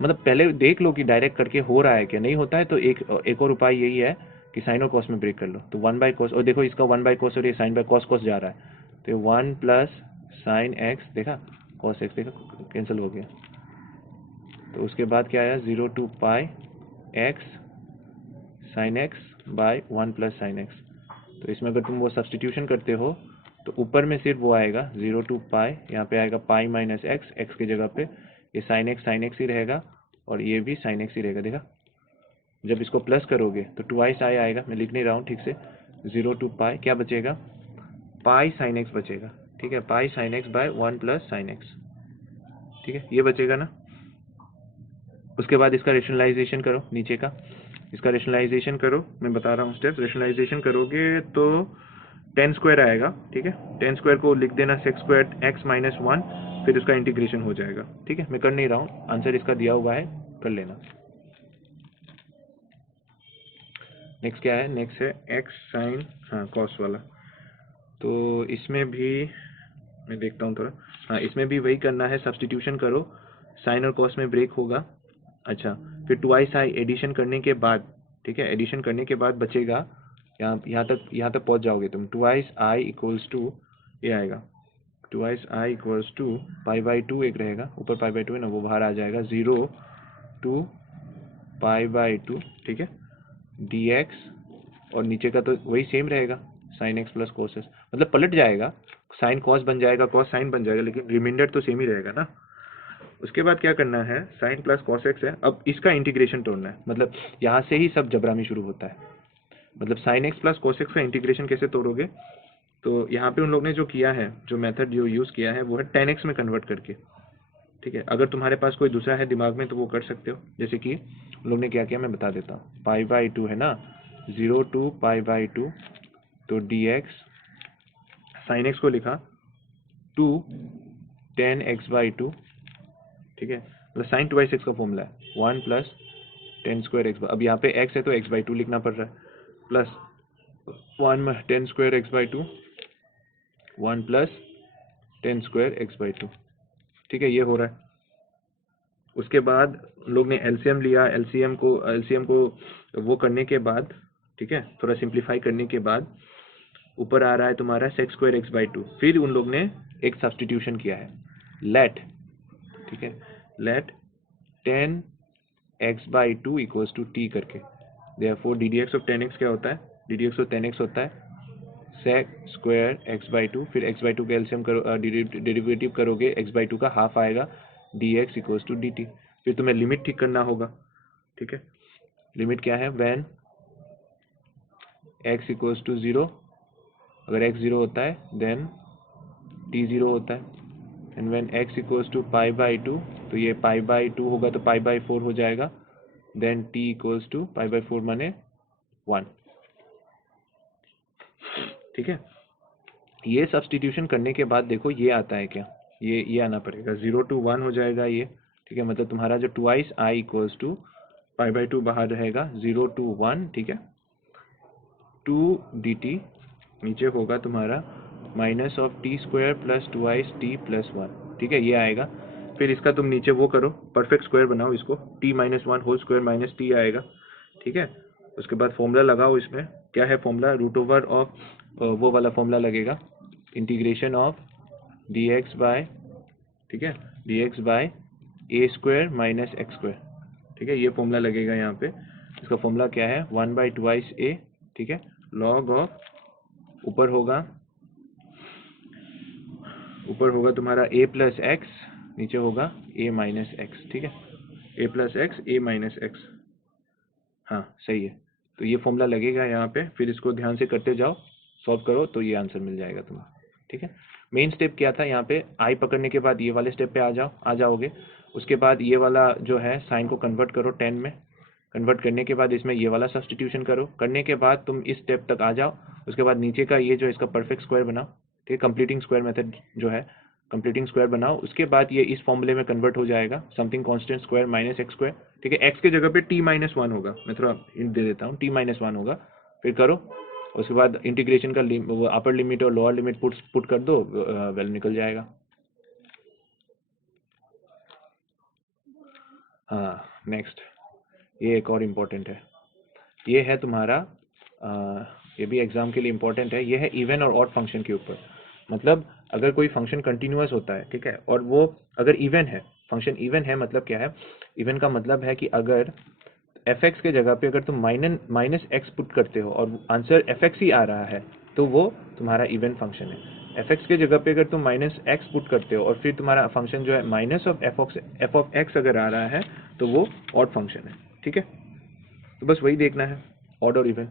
मतलब पहले देख लो कि डायरेक्ट करके हो रहा है क्या, नहीं होता है तो एक और उपाय यही है कि साइन और कॉस में ब्रेक कर लो। तो 1/cos, और देखो इसका 1/cos और ये साइन बाय कॉस कॉस जा रहा है, तो 1 प्लस साइन एक्स, देखा कॉस एक्स, देखा कैंसिल हो गया। तो उसके बाद क्या आया, 0 to pi x sine x by 1 plus sine x. तो इसमें अगर तुम वो सब्सटीट्यूशन करते हो तो ऊपर में सिर्फ वो आएगा 0 to पाई, यहाँ पे आएगा पाई माइनस एक्स, एक्स की जगह पे ये साइन एक्स ही रहेगा और ये भी साइन एक्स ही रहेगा, देखा। जब इसको प्लस करोगे तो 2i आएगा, मैं लिख नहीं रहा हूँ ठीक से। 0 to पाई क्या बचेगा, पाई साइन एक्स बचेगा, ठीक है, pi sine x by 1 plus sine x, ठीक है, ये बचेगा ना। उसके बाद इसका रेशनलाइजेशन करो, नीचे का इसका रेशनलाइजेशन करो, मैं बता रहा हूँ स्टेप्स। रेशनलाइजेशन करोगे तो 10 स्क्वायर आएगा, ठीक है, 10 स्क्वायर को लिख देना sec स्क्वायर एक्स माइनस 1, फिर उसका इंटीग्रेशन हो जाएगा, ठीक है। मैं कर नहीं रहा हूँ, आंसर इसका दिया हुआ है, कर लेना। नेक्स्ट क्या है, नेक्स्ट है एक्स साइन, हाँ कॉस वाला। तो इसमें भी मैं देखता हूँ थोड़ा, हाँ इसमें भी वही करना है, सब्सटीट्यूशन करो, साइन और कॉस में ब्रेक होगा। अच्छा, फिर 2i एडिशन करने के बाद, ठीक है, एडिशन करने के बाद बचेगा, यहाँ तक पहुँच जाओगे तुम, 2i इक्वल्स टू, ये आएगा 2i equals to pi by 2, एक रहेगा ऊपर पाई बाई 2 है ना, वो बाहर आ जाएगा, 0 to पाई बाई 2, ठीक है, dx, और नीचे का तो वही सेम रहेगा, sign X plus cos x, मतलब पलट जाएगा, साइन कॉस बन जाएगा, कॉस साइन बन जाएगा, लेकिन रिमाइंडर तो सेम ही रहेगा ना। उसके बाद क्या करना है, साइन प्लस कॉस एक्स है, अब इसका इंटीग्रेशन तोड़ना है, मतलब यहाँ से ही सब जबरामी शुरू होता है। मतलब sign X plus cos x का इंटीग्रेशन कैसे तोड़ोगे, तो यहाँ पे उन लोग ने जो किया है, जो मेथड जो यूज़ किया है वो है 10x में कन्वर्ट करके, ठीक है। अगर तुम्हारे पास कोई दूसरा है दिमाग में तो वो कर सकते हो, जैसे कि उन लोग ने क्या किया मैं बता देता हूँ। पाई बाई 2 है ना, 0 to पाई बाई 2, तो dx साइन एक्स को लिखा 2 10x/2, ठीक है, मतलब साइन 2x का फॉर्मूला है 1 प्लस 10 स्क्वायर एक्स, अब यहाँ पे x है तो x/2 लिखना पड़ रहा है, प्लस 1 में 10 square x/2, 1 plus 10 square x/2, ठीक है, ये हो रहा है। उसके बाद लोग ने एलसीएम लिया, एलसीएम को वो करने के बाद, ठीक है, थोड़ा सिंप्लीफाई करने के बाद ऊपर आ रहा है तुम्हारा sec स्क्वायर x/2, फिर उन लोग ने एक सब्सटीट्यूशन किया है, लेट, ठीक है, let 10x/2 equals to t करके, देयरफॉर ddx ऑफ 10x क्या होता है, ddx ऑफ 10x होता है sec स्क्वायर x/2, फिर x/2 का एलसीएम करो, डेरिवेटिव करोगे, x/2 का हाफ आएगा, dx इक्वल्स टू dt। फिर तुम्हें लिमिट ठीक करना होगा, ठीक है, लिमिट क्या है, व्हेन x इक्वल्स टू 0, अगर x 0 होता है देन t 0 होता है, and when x equals to pi by 2, तो ये पाई बाई 2 होगा तो पाई बाई 4 हो जाएगा, then t equals to pi by 4 माने 1, ठीक है। ये सब्सटीट्यूशन करने के बाद देखो ये आता है क्या, ये आना पड़ेगा, 0 to 1 हो जाएगा ये, ठीक है, मतलब तुम्हारा जो 2i equals to pi by 2 बाहर रहेगा, 0 to 1, ठीक है, 2 dt, नीचे होगा तुम्हारा minus of T square plus 2i plus 1, ठीक है, ये आएगा। फिर इसका तुम नीचे वो करो, परफेक्ट स्क्वायर बनाओ इसको, t minus 1 whole square minus t आएगा, ठीक है। उसके बाद फॉर्मूला लगाओ, इसमें क्या है फॉर्मूला, रूट ओवर ऑफ वो वाला फॉर्मूला लगेगा, इंटीग्रेशन ऑफ dx बाय, ठीक है, dx by a square minus x square, ठीक है, ये फॉर्मूला लगेगा यहाँ पे। इसका फॉर्मूला क्या है, 1/2 a, ठीक है, log ऑफ ऊपर होगा तुम्हारा a प्लस एक्स, नीचे होगा a माइनस एक्स, ठीक है, a plus x a minus x, हाँ सही है। तो ये फॉर्मूला लगेगा यहाँ पे, फिर इसको ध्यान से करते जाओ, सॉल्व करो तो ये आंसर मिल जाएगा तुम्हें, ठीक है। मेन स्टेप क्या था यहाँ पे, आई पकड़ने के बाद ये वाले स्टेप पे आ जाओगे। उसके बाद ये वाला जो है साइन को कन्वर्ट करो 10 में, कन्वर्ट करने के बाद इसमें ये वाला सब्सटीट्यूशन करो, करने के बाद तुम इस स्टेप तक आ जाओ। उसके बाद नीचे का ये जो इसका परफेक्ट स्क्वायर बनाओ, ठीक है, कंप्लीटिंग स्क्वायर मेथड जो है, कंप्लीटिंग स्क्वायर बनाओ। उसके बाद ये इस फॉर्मूले में कन्वर्ट हो जाएगा, something constant square minus x square, ठीक है। एक्स के जगह पे t माइनस 1 होगा, मैं थोड़ा हिंट दे देता हूँ, t माइनस 1 होगा, फिर करो। उसके बाद इंटीग्रेशन का अपर लिमिट और लोअर लिमिट पुट कर दो, वेल निकल जाएगा। हाँ नेक्स्ट, ये एक और इम्पोर्टेंट है, ये है तुम्हारा ये भी एग्जाम के लिए इम्पोर्टेंट है, ये है इवन और ऑड फंक्शन के ऊपर। मतलब अगर कोई फंक्शन कंटिन्यूअस होता है, ठीक है, और वो अगर इवन है, फंक्शन इवन है, मतलब क्या है, इवन का मतलब है कि अगर एफ एक्स के जगह पे अगर तुम माइनस एक्स पुट करते हो और आंसर एफ एक्स ही आ रहा है, तो वो तुम्हारा इवन फंक्शन है। एफ एक्स के जगह पे अगर तुम माइनस एक्स पुट करते हो और फिर तुम्हारा फंक्शन जो है minus of F of x अगर आ रहा है, तो वो ऑड फंक्शन है, ठीक है। तो बस वही देखना है, ऑड और इवन।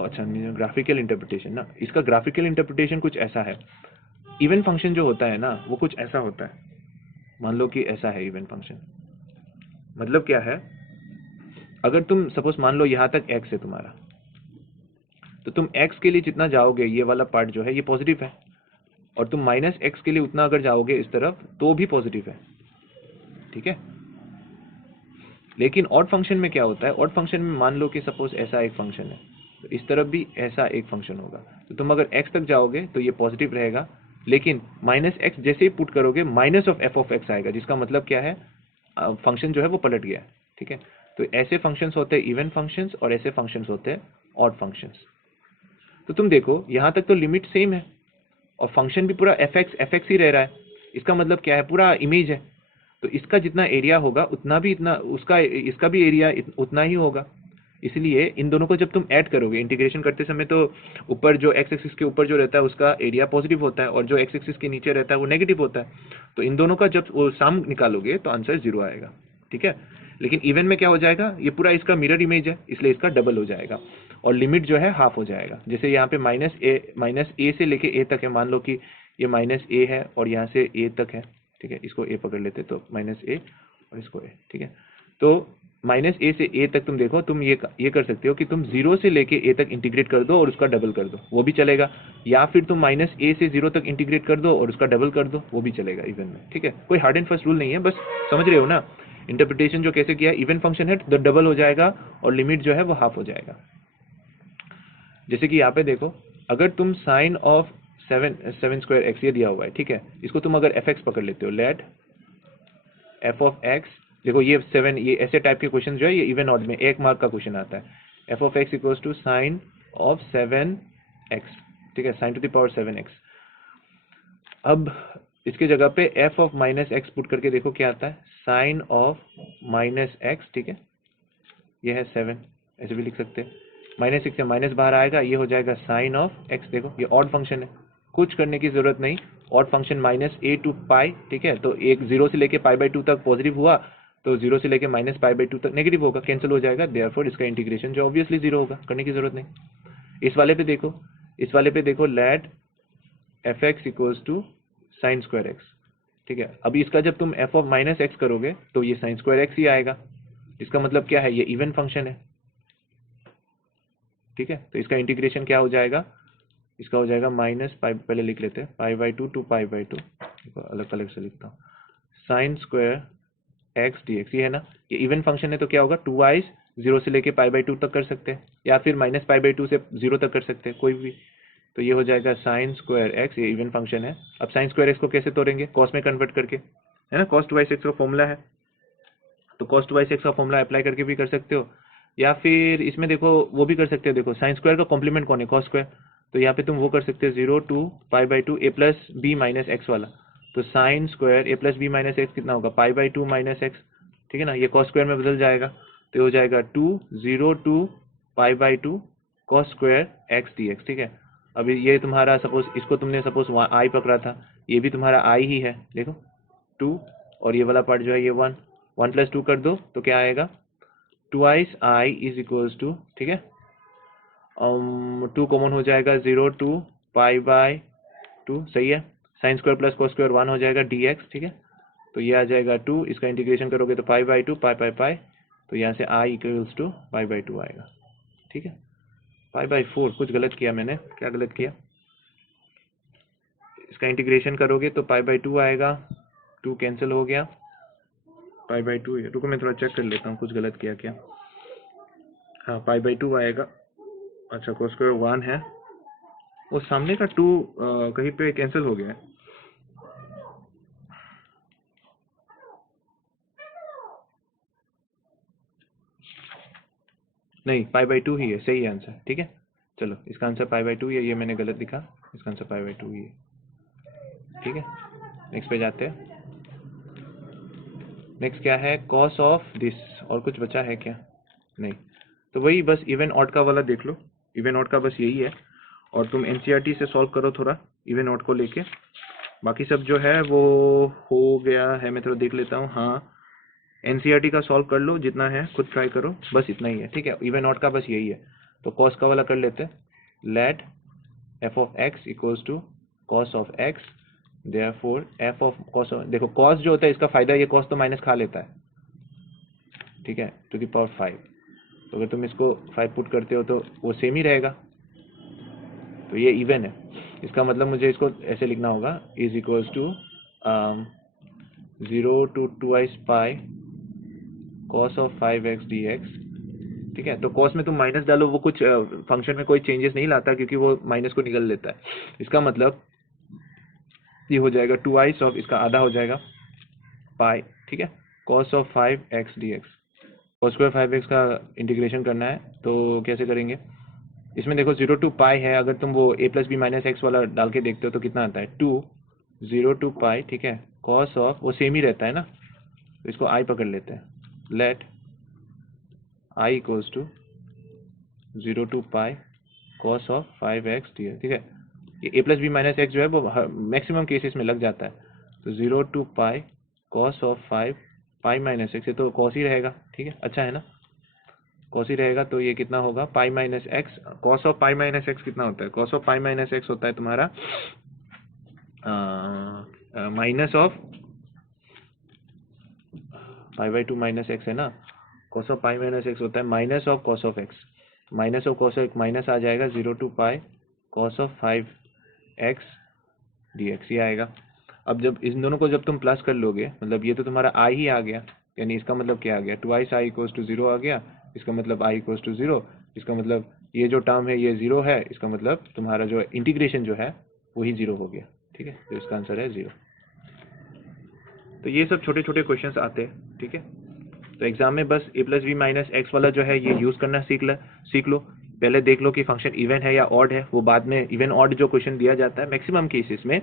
अच्छा, ग्राफिकल इंटरप्रिटेशन ना, इसका ग्राफिकल इंटरप्रिटेशन कुछ ऐसा है, इवन फंक्शन जो होता है ना वो कुछ ऐसा होता है। मान लो कि ऐसा है इवन फंक्शन, मतलब क्या है, अगर तुम सपोज मान लो यहाँ तक x है तुम्हारा, तो तुम x के लिए जितना जाओगे ये वाला पार्ट जो है ये पॉजिटिव है, और तुम माइनस एक्स के लिए उतना अगर जाओगे इस तरफ तो भी पॉजिटिव है, ठीक है। लेकिन ऑड फंक्शन में क्या होता है, ऑड फंक्शन में मान लो कि सपोज ऐसा एक फंक्शन है, तो इस तरफ भी ऐसा एक फंक्शन होगा, तो तुम अगर x तक जाओगे तो ये पॉजिटिव रहेगा, लेकिन माइनस एक्स जैसे ही पुट करोगे minus of F of x आएगा, जिसका मतलब क्या है, फंक्शन जो है वो पलट गया है, ठीक है। तो ऐसे फंक्शंस होते हैं इवन फंक्शंस, और ऐसे फंक्शंस होते हैं ऑड फंक्शंस। तो तुम देखो यहाँ तक तो लिमिट सेम है और फंक्शन भी पूरा एफ एक्स ही रह रहा है, इसका मतलब क्या है, पूरा इमेज है, तो इसका जितना एरिया होगा उतना भी इतना उसका इसका भी एरिया उतना ही होगा। इसलिए इन दोनों को जब तुम ऐड करोगे इंटीग्रेशन करते समय, तो ऊपर जो एक्स एक्सिस के ऊपर जो रहता है उसका एरिया पॉजिटिव होता है, और जो एक्स एक्सिस के नीचे रहता है वो नेगेटिव होता है। तो इन दोनों का जब वो सम निकालोगे तो आंसर 0 आएगा, ठीक है। लेकिन इवन में क्या हो जाएगा, ये पूरा इसका मिरर इमेज है, इसलिए इसका डबल हो जाएगा, और लिमिट जो है हाफ हो जाएगा। जैसे यहाँ पे माइनस ए से लेके ए तक है, मान लो कि ये माइनस ए है और यहाँ से ए तक है, ठीक है, इसको ए पकड़ लेते तो माइनस ए और इसको ए, ठीक है। तो माइनस ए से ए तक तुम देखो, तुम ये कर सकते हो कि तुम 0 से लेके ए तक इंटीग्रेट कर दो और उसका डबल कर दो, वो भी चलेगा, या फिर तुम माइनस ए से 0 तक इंटीग्रेट कर दो और उसका डबल कर दो, वो भी चलेगा इवन में, ठीक है। कोई हार्ड एंड फास्ट रूल नहीं है, बस समझ रहे हो ना इंटरप्रिटेशन जो कैसे किया है, इवन फंक्शन है तो डबल हो जाएगा और लिमिट जो है वो हाफ हो जाएगा। जैसे कि यहाँ पे देखो, अगर तुम साइन ऑफ 7 स्क्वायर एक्स ये दिया हुआ है, ठीक है, इसको तुम अगर एफ एक्स पकड़ लेते हो, लेट एफ ऑफ एक्स, देखो ये 7, ये ऐसे टाइप के क्वेश्चन जो है ये इवन ऑड में 1 मार्क का क्वेश्चन आता है, F of x equals to sine of 7 x, ठीक है, sine to the power 7 x. अब इसके जगह पे f of minus x put करके देखो क्या आता है, साइन ऑफ माइनस एक्स, ठीक है, ये है 7, ऐसे भी लिख सकते हैं, माइनस 6 से माइनस बाहर आएगा, ये हो जाएगा साइन ऑफ एक्स। देखो ये ऑड फंक्शन है, कुछ करने की जरूरत नहीं, odd function minus a to pi, ठीक है, तो एक 0 से लेके पाई/2 तक पॉजिटिव हुआ, तो 0 से लेके माइनस पाई/2 तक नेगेटिव होगा, कैंसिल हो जाएगा, देयरफॉर इसका इंटीग्रेशन जो ऑब्वियसली 0 होगा, करने की जरूरत नहीं। इस वाले पे देखो, इस वाले पे देखो, let f x equals to sine square x, ठीक है। अभी इसका जब तुम एफ ऑफ माइनस एक्स करोगे तो ये साइन स्क्वायर एक्स ही आएगा, इसका मतलब क्या है, ये इवन फंक्शन है, ठीक है। तो इसका इंटीग्रेशन क्या हो जाएगा, इसका हो जाएगा माइनस पाई, पहले लिख लेते हैं, पाई/2 टू पाई/2, अलग अलग से लिखता हूँ, sign square x D x, ये है ना, ये इवन फंक्शन है, तो क्या होगा 2i's 0 से लेके पाई/2 तक कर सकते हैं, या फिर माइनस पाई/2 से 0 तक कर सकते हैं, कोई भी। तो ये हो जाएगा साइन स्क्वायर एक्स, ये इवन फंक्शन है। अब साइन स्क्वायर एक्स को कैसे तोड़ेंगे, कॉस में कन्वर्ट करके, है ना, कॉस 2x का फॉर्मूला है, तो कॉस 2x का फॉर्मूला अप्लाई करके भी कर सकते हो, या फिर इसमें देखो वो भी कर सकते हो, देखो साइन स्क्वायर का कॉम्प्लीमेंट कौन है, कॉस स्क्वायर, तो यहाँ पे तुम वो कर सकते हो 0 to pi a plus B minus x वाला, तो sine square a plus B minus x कितना होगा, पाई/2 माइनस एक्स, ठीक है ना, ये कॉस स्क्वायर में बदल जाएगा, तो ये हो जाएगा 2 to pi by 2 cos square x D x. ठीक है, अभी ये तुम्हारा सपोज, इसको तुमने सपोज आई पकड़ा था, ये भी तुम्हारा आई ही है, देखो 2, और ये वाला पार्ट जो है ये 1, 1 + 2 कर दो तो क्या आएगा, 2i I is equals to, ठीक है, 2 कॉमन हो जाएगा, 0 to पाई बाई 2, सही है, sign square plus cos square 1 हो जाएगा dx। ठीक है, तो ये आ जाएगा 2, इसका इंटीग्रेशन करोगे तो पाई बाई 2 पाई पाई पाई, तो यहाँ से i equals to pi by 2 आएगा। ठीक है, पाई बाई 4, कुछ गलत किया मैंने, क्या गलत किया, इसका इंटीग्रेशन करोगे तो पाई बाई 2 आएगा, 2 कैंसिल हो गया, पाई बाई 2, रुको मैं थोड़ा चेक कर लेता हूँ कुछ गलत किया क्या। हाँ, पाई बाई 2 आएगा। अच्छा, कॉस स्क्वायर 1 है, वो सामने का 2 कहीं पे कैंसिल हो गया है। नहीं, पाई बाई 2 ही है, सही आंसर। ठीक है, चलो इसका आंसर पाई बाई 2 ही है, ये मैंने गलत लिखा, इसका आंसर पाई बाई 2 ही है। ठीक है, नेक्स्ट पे जाते हैं। नेक्स्ट क्या है, कॉस ऑफ दिस, और कुछ बचा है क्या, नहीं, तो वही बस इवन ऑड का वाला देख लो, इवन ऑड का बस यही है, और तुम एनसीईआरटी से सॉल्व करो थोड़ा इवन ऑड को लेके, बाकी सब जो है वो हो गया है। मैं थोड़ा देख लेता हूँ, हाँ एनसीईआरटी का सॉल्व कर लो जितना है, खुद ट्राई करो, बस इतना ही है। ठीक है, इवन ऑड का बस यही है, तो कॉस का वाला कर लेते हैं, let f of x equals to cos of x, therefore f of cos, देखो कॉस जो होता है इसका फायदा, ये कॉस तो माइनस खा लेता है, ठीक है, टू द पावर 5, तो अगर तुम इसको 5 पुट करते हो तो वो सेम ही रहेगा, तो ये इवन है, इसका मतलब मुझे इसको ऐसे लिखना होगा, is equals to 0 to 2i pi cos of 5x dx। ठीक है, तो कॉस में तुम माइनस डालो, वो कुछ फंक्शन में कोई चेंजेस नहीं लाता, क्योंकि वो माइनस को निकल लेता है। इसका मतलब ये हो जाएगा 2i ऑफ, इसका आधा हो जाएगा पाई, ठीक है, cos of 5x dx। Cos square 5x का इंटीग्रेशन करना है, तो कैसे करेंगे, इसमें देखो 0 to पाई है, अगर तुम वो a + b - x वाला डाल के देखते हो तो कितना आता है, 2, 0 to पाई, ठीक है, कॉस ऑफ, वो सेम ही रहता है ना, तो इसको i पकड़ लेते हैं, let i equals to 0 to pi cos of 5x dx। ठीक है, ये a + b - x जो है वो मैक्सिमम केसेस में लग जाता है, तो 0 to pi cos of 5 pi minus x, ये तो कॉस ही रहेगा। ठीक है, अच्छा है ना, कॉस ही रहेगा, तो ये कितना होगा, pi minus x, cos of pi minus x कितना होता है, cos of pi minus x होता है तुम्हारा minus of pi by 2 minus x है ना, cos of pi minus x होता है minus of cos of x, minus of cos of minus आ जाएगा 0 to pi cos of 5x dx, ये आएगा। अब जब इन दोनों को जब तुम प्लस कर लोगे, मतलब ये तो तुम्हारा i ही आ गया, यानी इसका मतलब क्या आ गया, 2i i इक्वल्स टू 0 आ गया, इसका मतलब i इक्वल्स टू 0, इसका मतलब ये जो टर्म है ये 0 है, इसका मतलब तुम्हारा जो इंटीग्रेशन जो है वही 0 हो गया। ठीक है, तो इसका आंसर है 0। तो ये सब छोटे छोटे क्वेश्चंस आते हैं। ठीक है, तो एग्जाम में बस a + b - x वाला जो है ये यूज करना सीख लो, पहले देख लो कि फंक्शन इवन है या ऑड है, वो बाद में इवन ऑड जो क्वेश्चन दिया जाता है मैक्सिमम केसेस में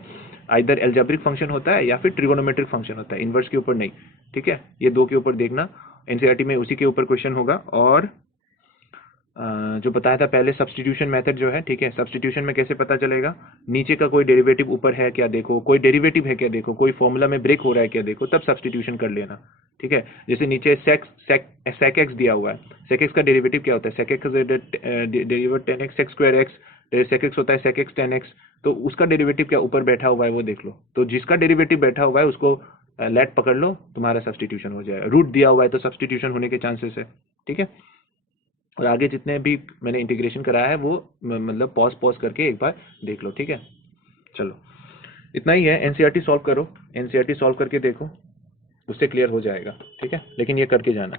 आइदर एल्जेब्रिक फंक्शन होता है या फिर ट्रिगोनोमेट्रिक फंक्शन होता है, इन्वर्स के ऊपर नहीं। ठीक है, ये दो के ऊपर देखना, एनसीईआरटी में उसी के ऊपर क्वेश्चन होगा। और जो बताया था पहले सब्स्टिट्यूशन मेथड जो है, ठीक है, सब्स्टिट्यूशन में कैसे पता चलेगा, नीचे का कोई डेरिवेटिव ऊपर है क्या देखो, कोई डेरिवेटिव है क्या देखो, कोई फॉर्मूला में ब्रेक हो रहा है क्या देखो, तब सब्स्टिट्यूशन कर लेना। ठीक है, जैसे नीचे sec x दिया हुआ है, sec x का डेरिवेटिव क्या होता है, sec x का derivative 10x sec square x, sec x होता है sec x 10x, तो उसका डेरिवेटिव क्या ऊपर बैठा हुआ है वो देख लो, तो जिसका डेरिवेटिव बैठा हुआ है उसको लेट पकड़ लो, तुम्हारा सब्स्टिट्यूशन हो जाएगा। रूट दिया हुआ है तो सब्स्टिट्यूशन होने के चांसेस है। ठीक है, और आगे जितने भी मैंने इंटीग्रेशन कराया है वो मतलब पॉज करके एक बार देख लो। ठीक है, चलो इतना ही है, एनसीईआरटी सॉल्व करो, एनसीईआरटी सॉल्व करके देखो, उससे क्लियर हो जाएगा। ठीक है, लेकिन ये करके जाना।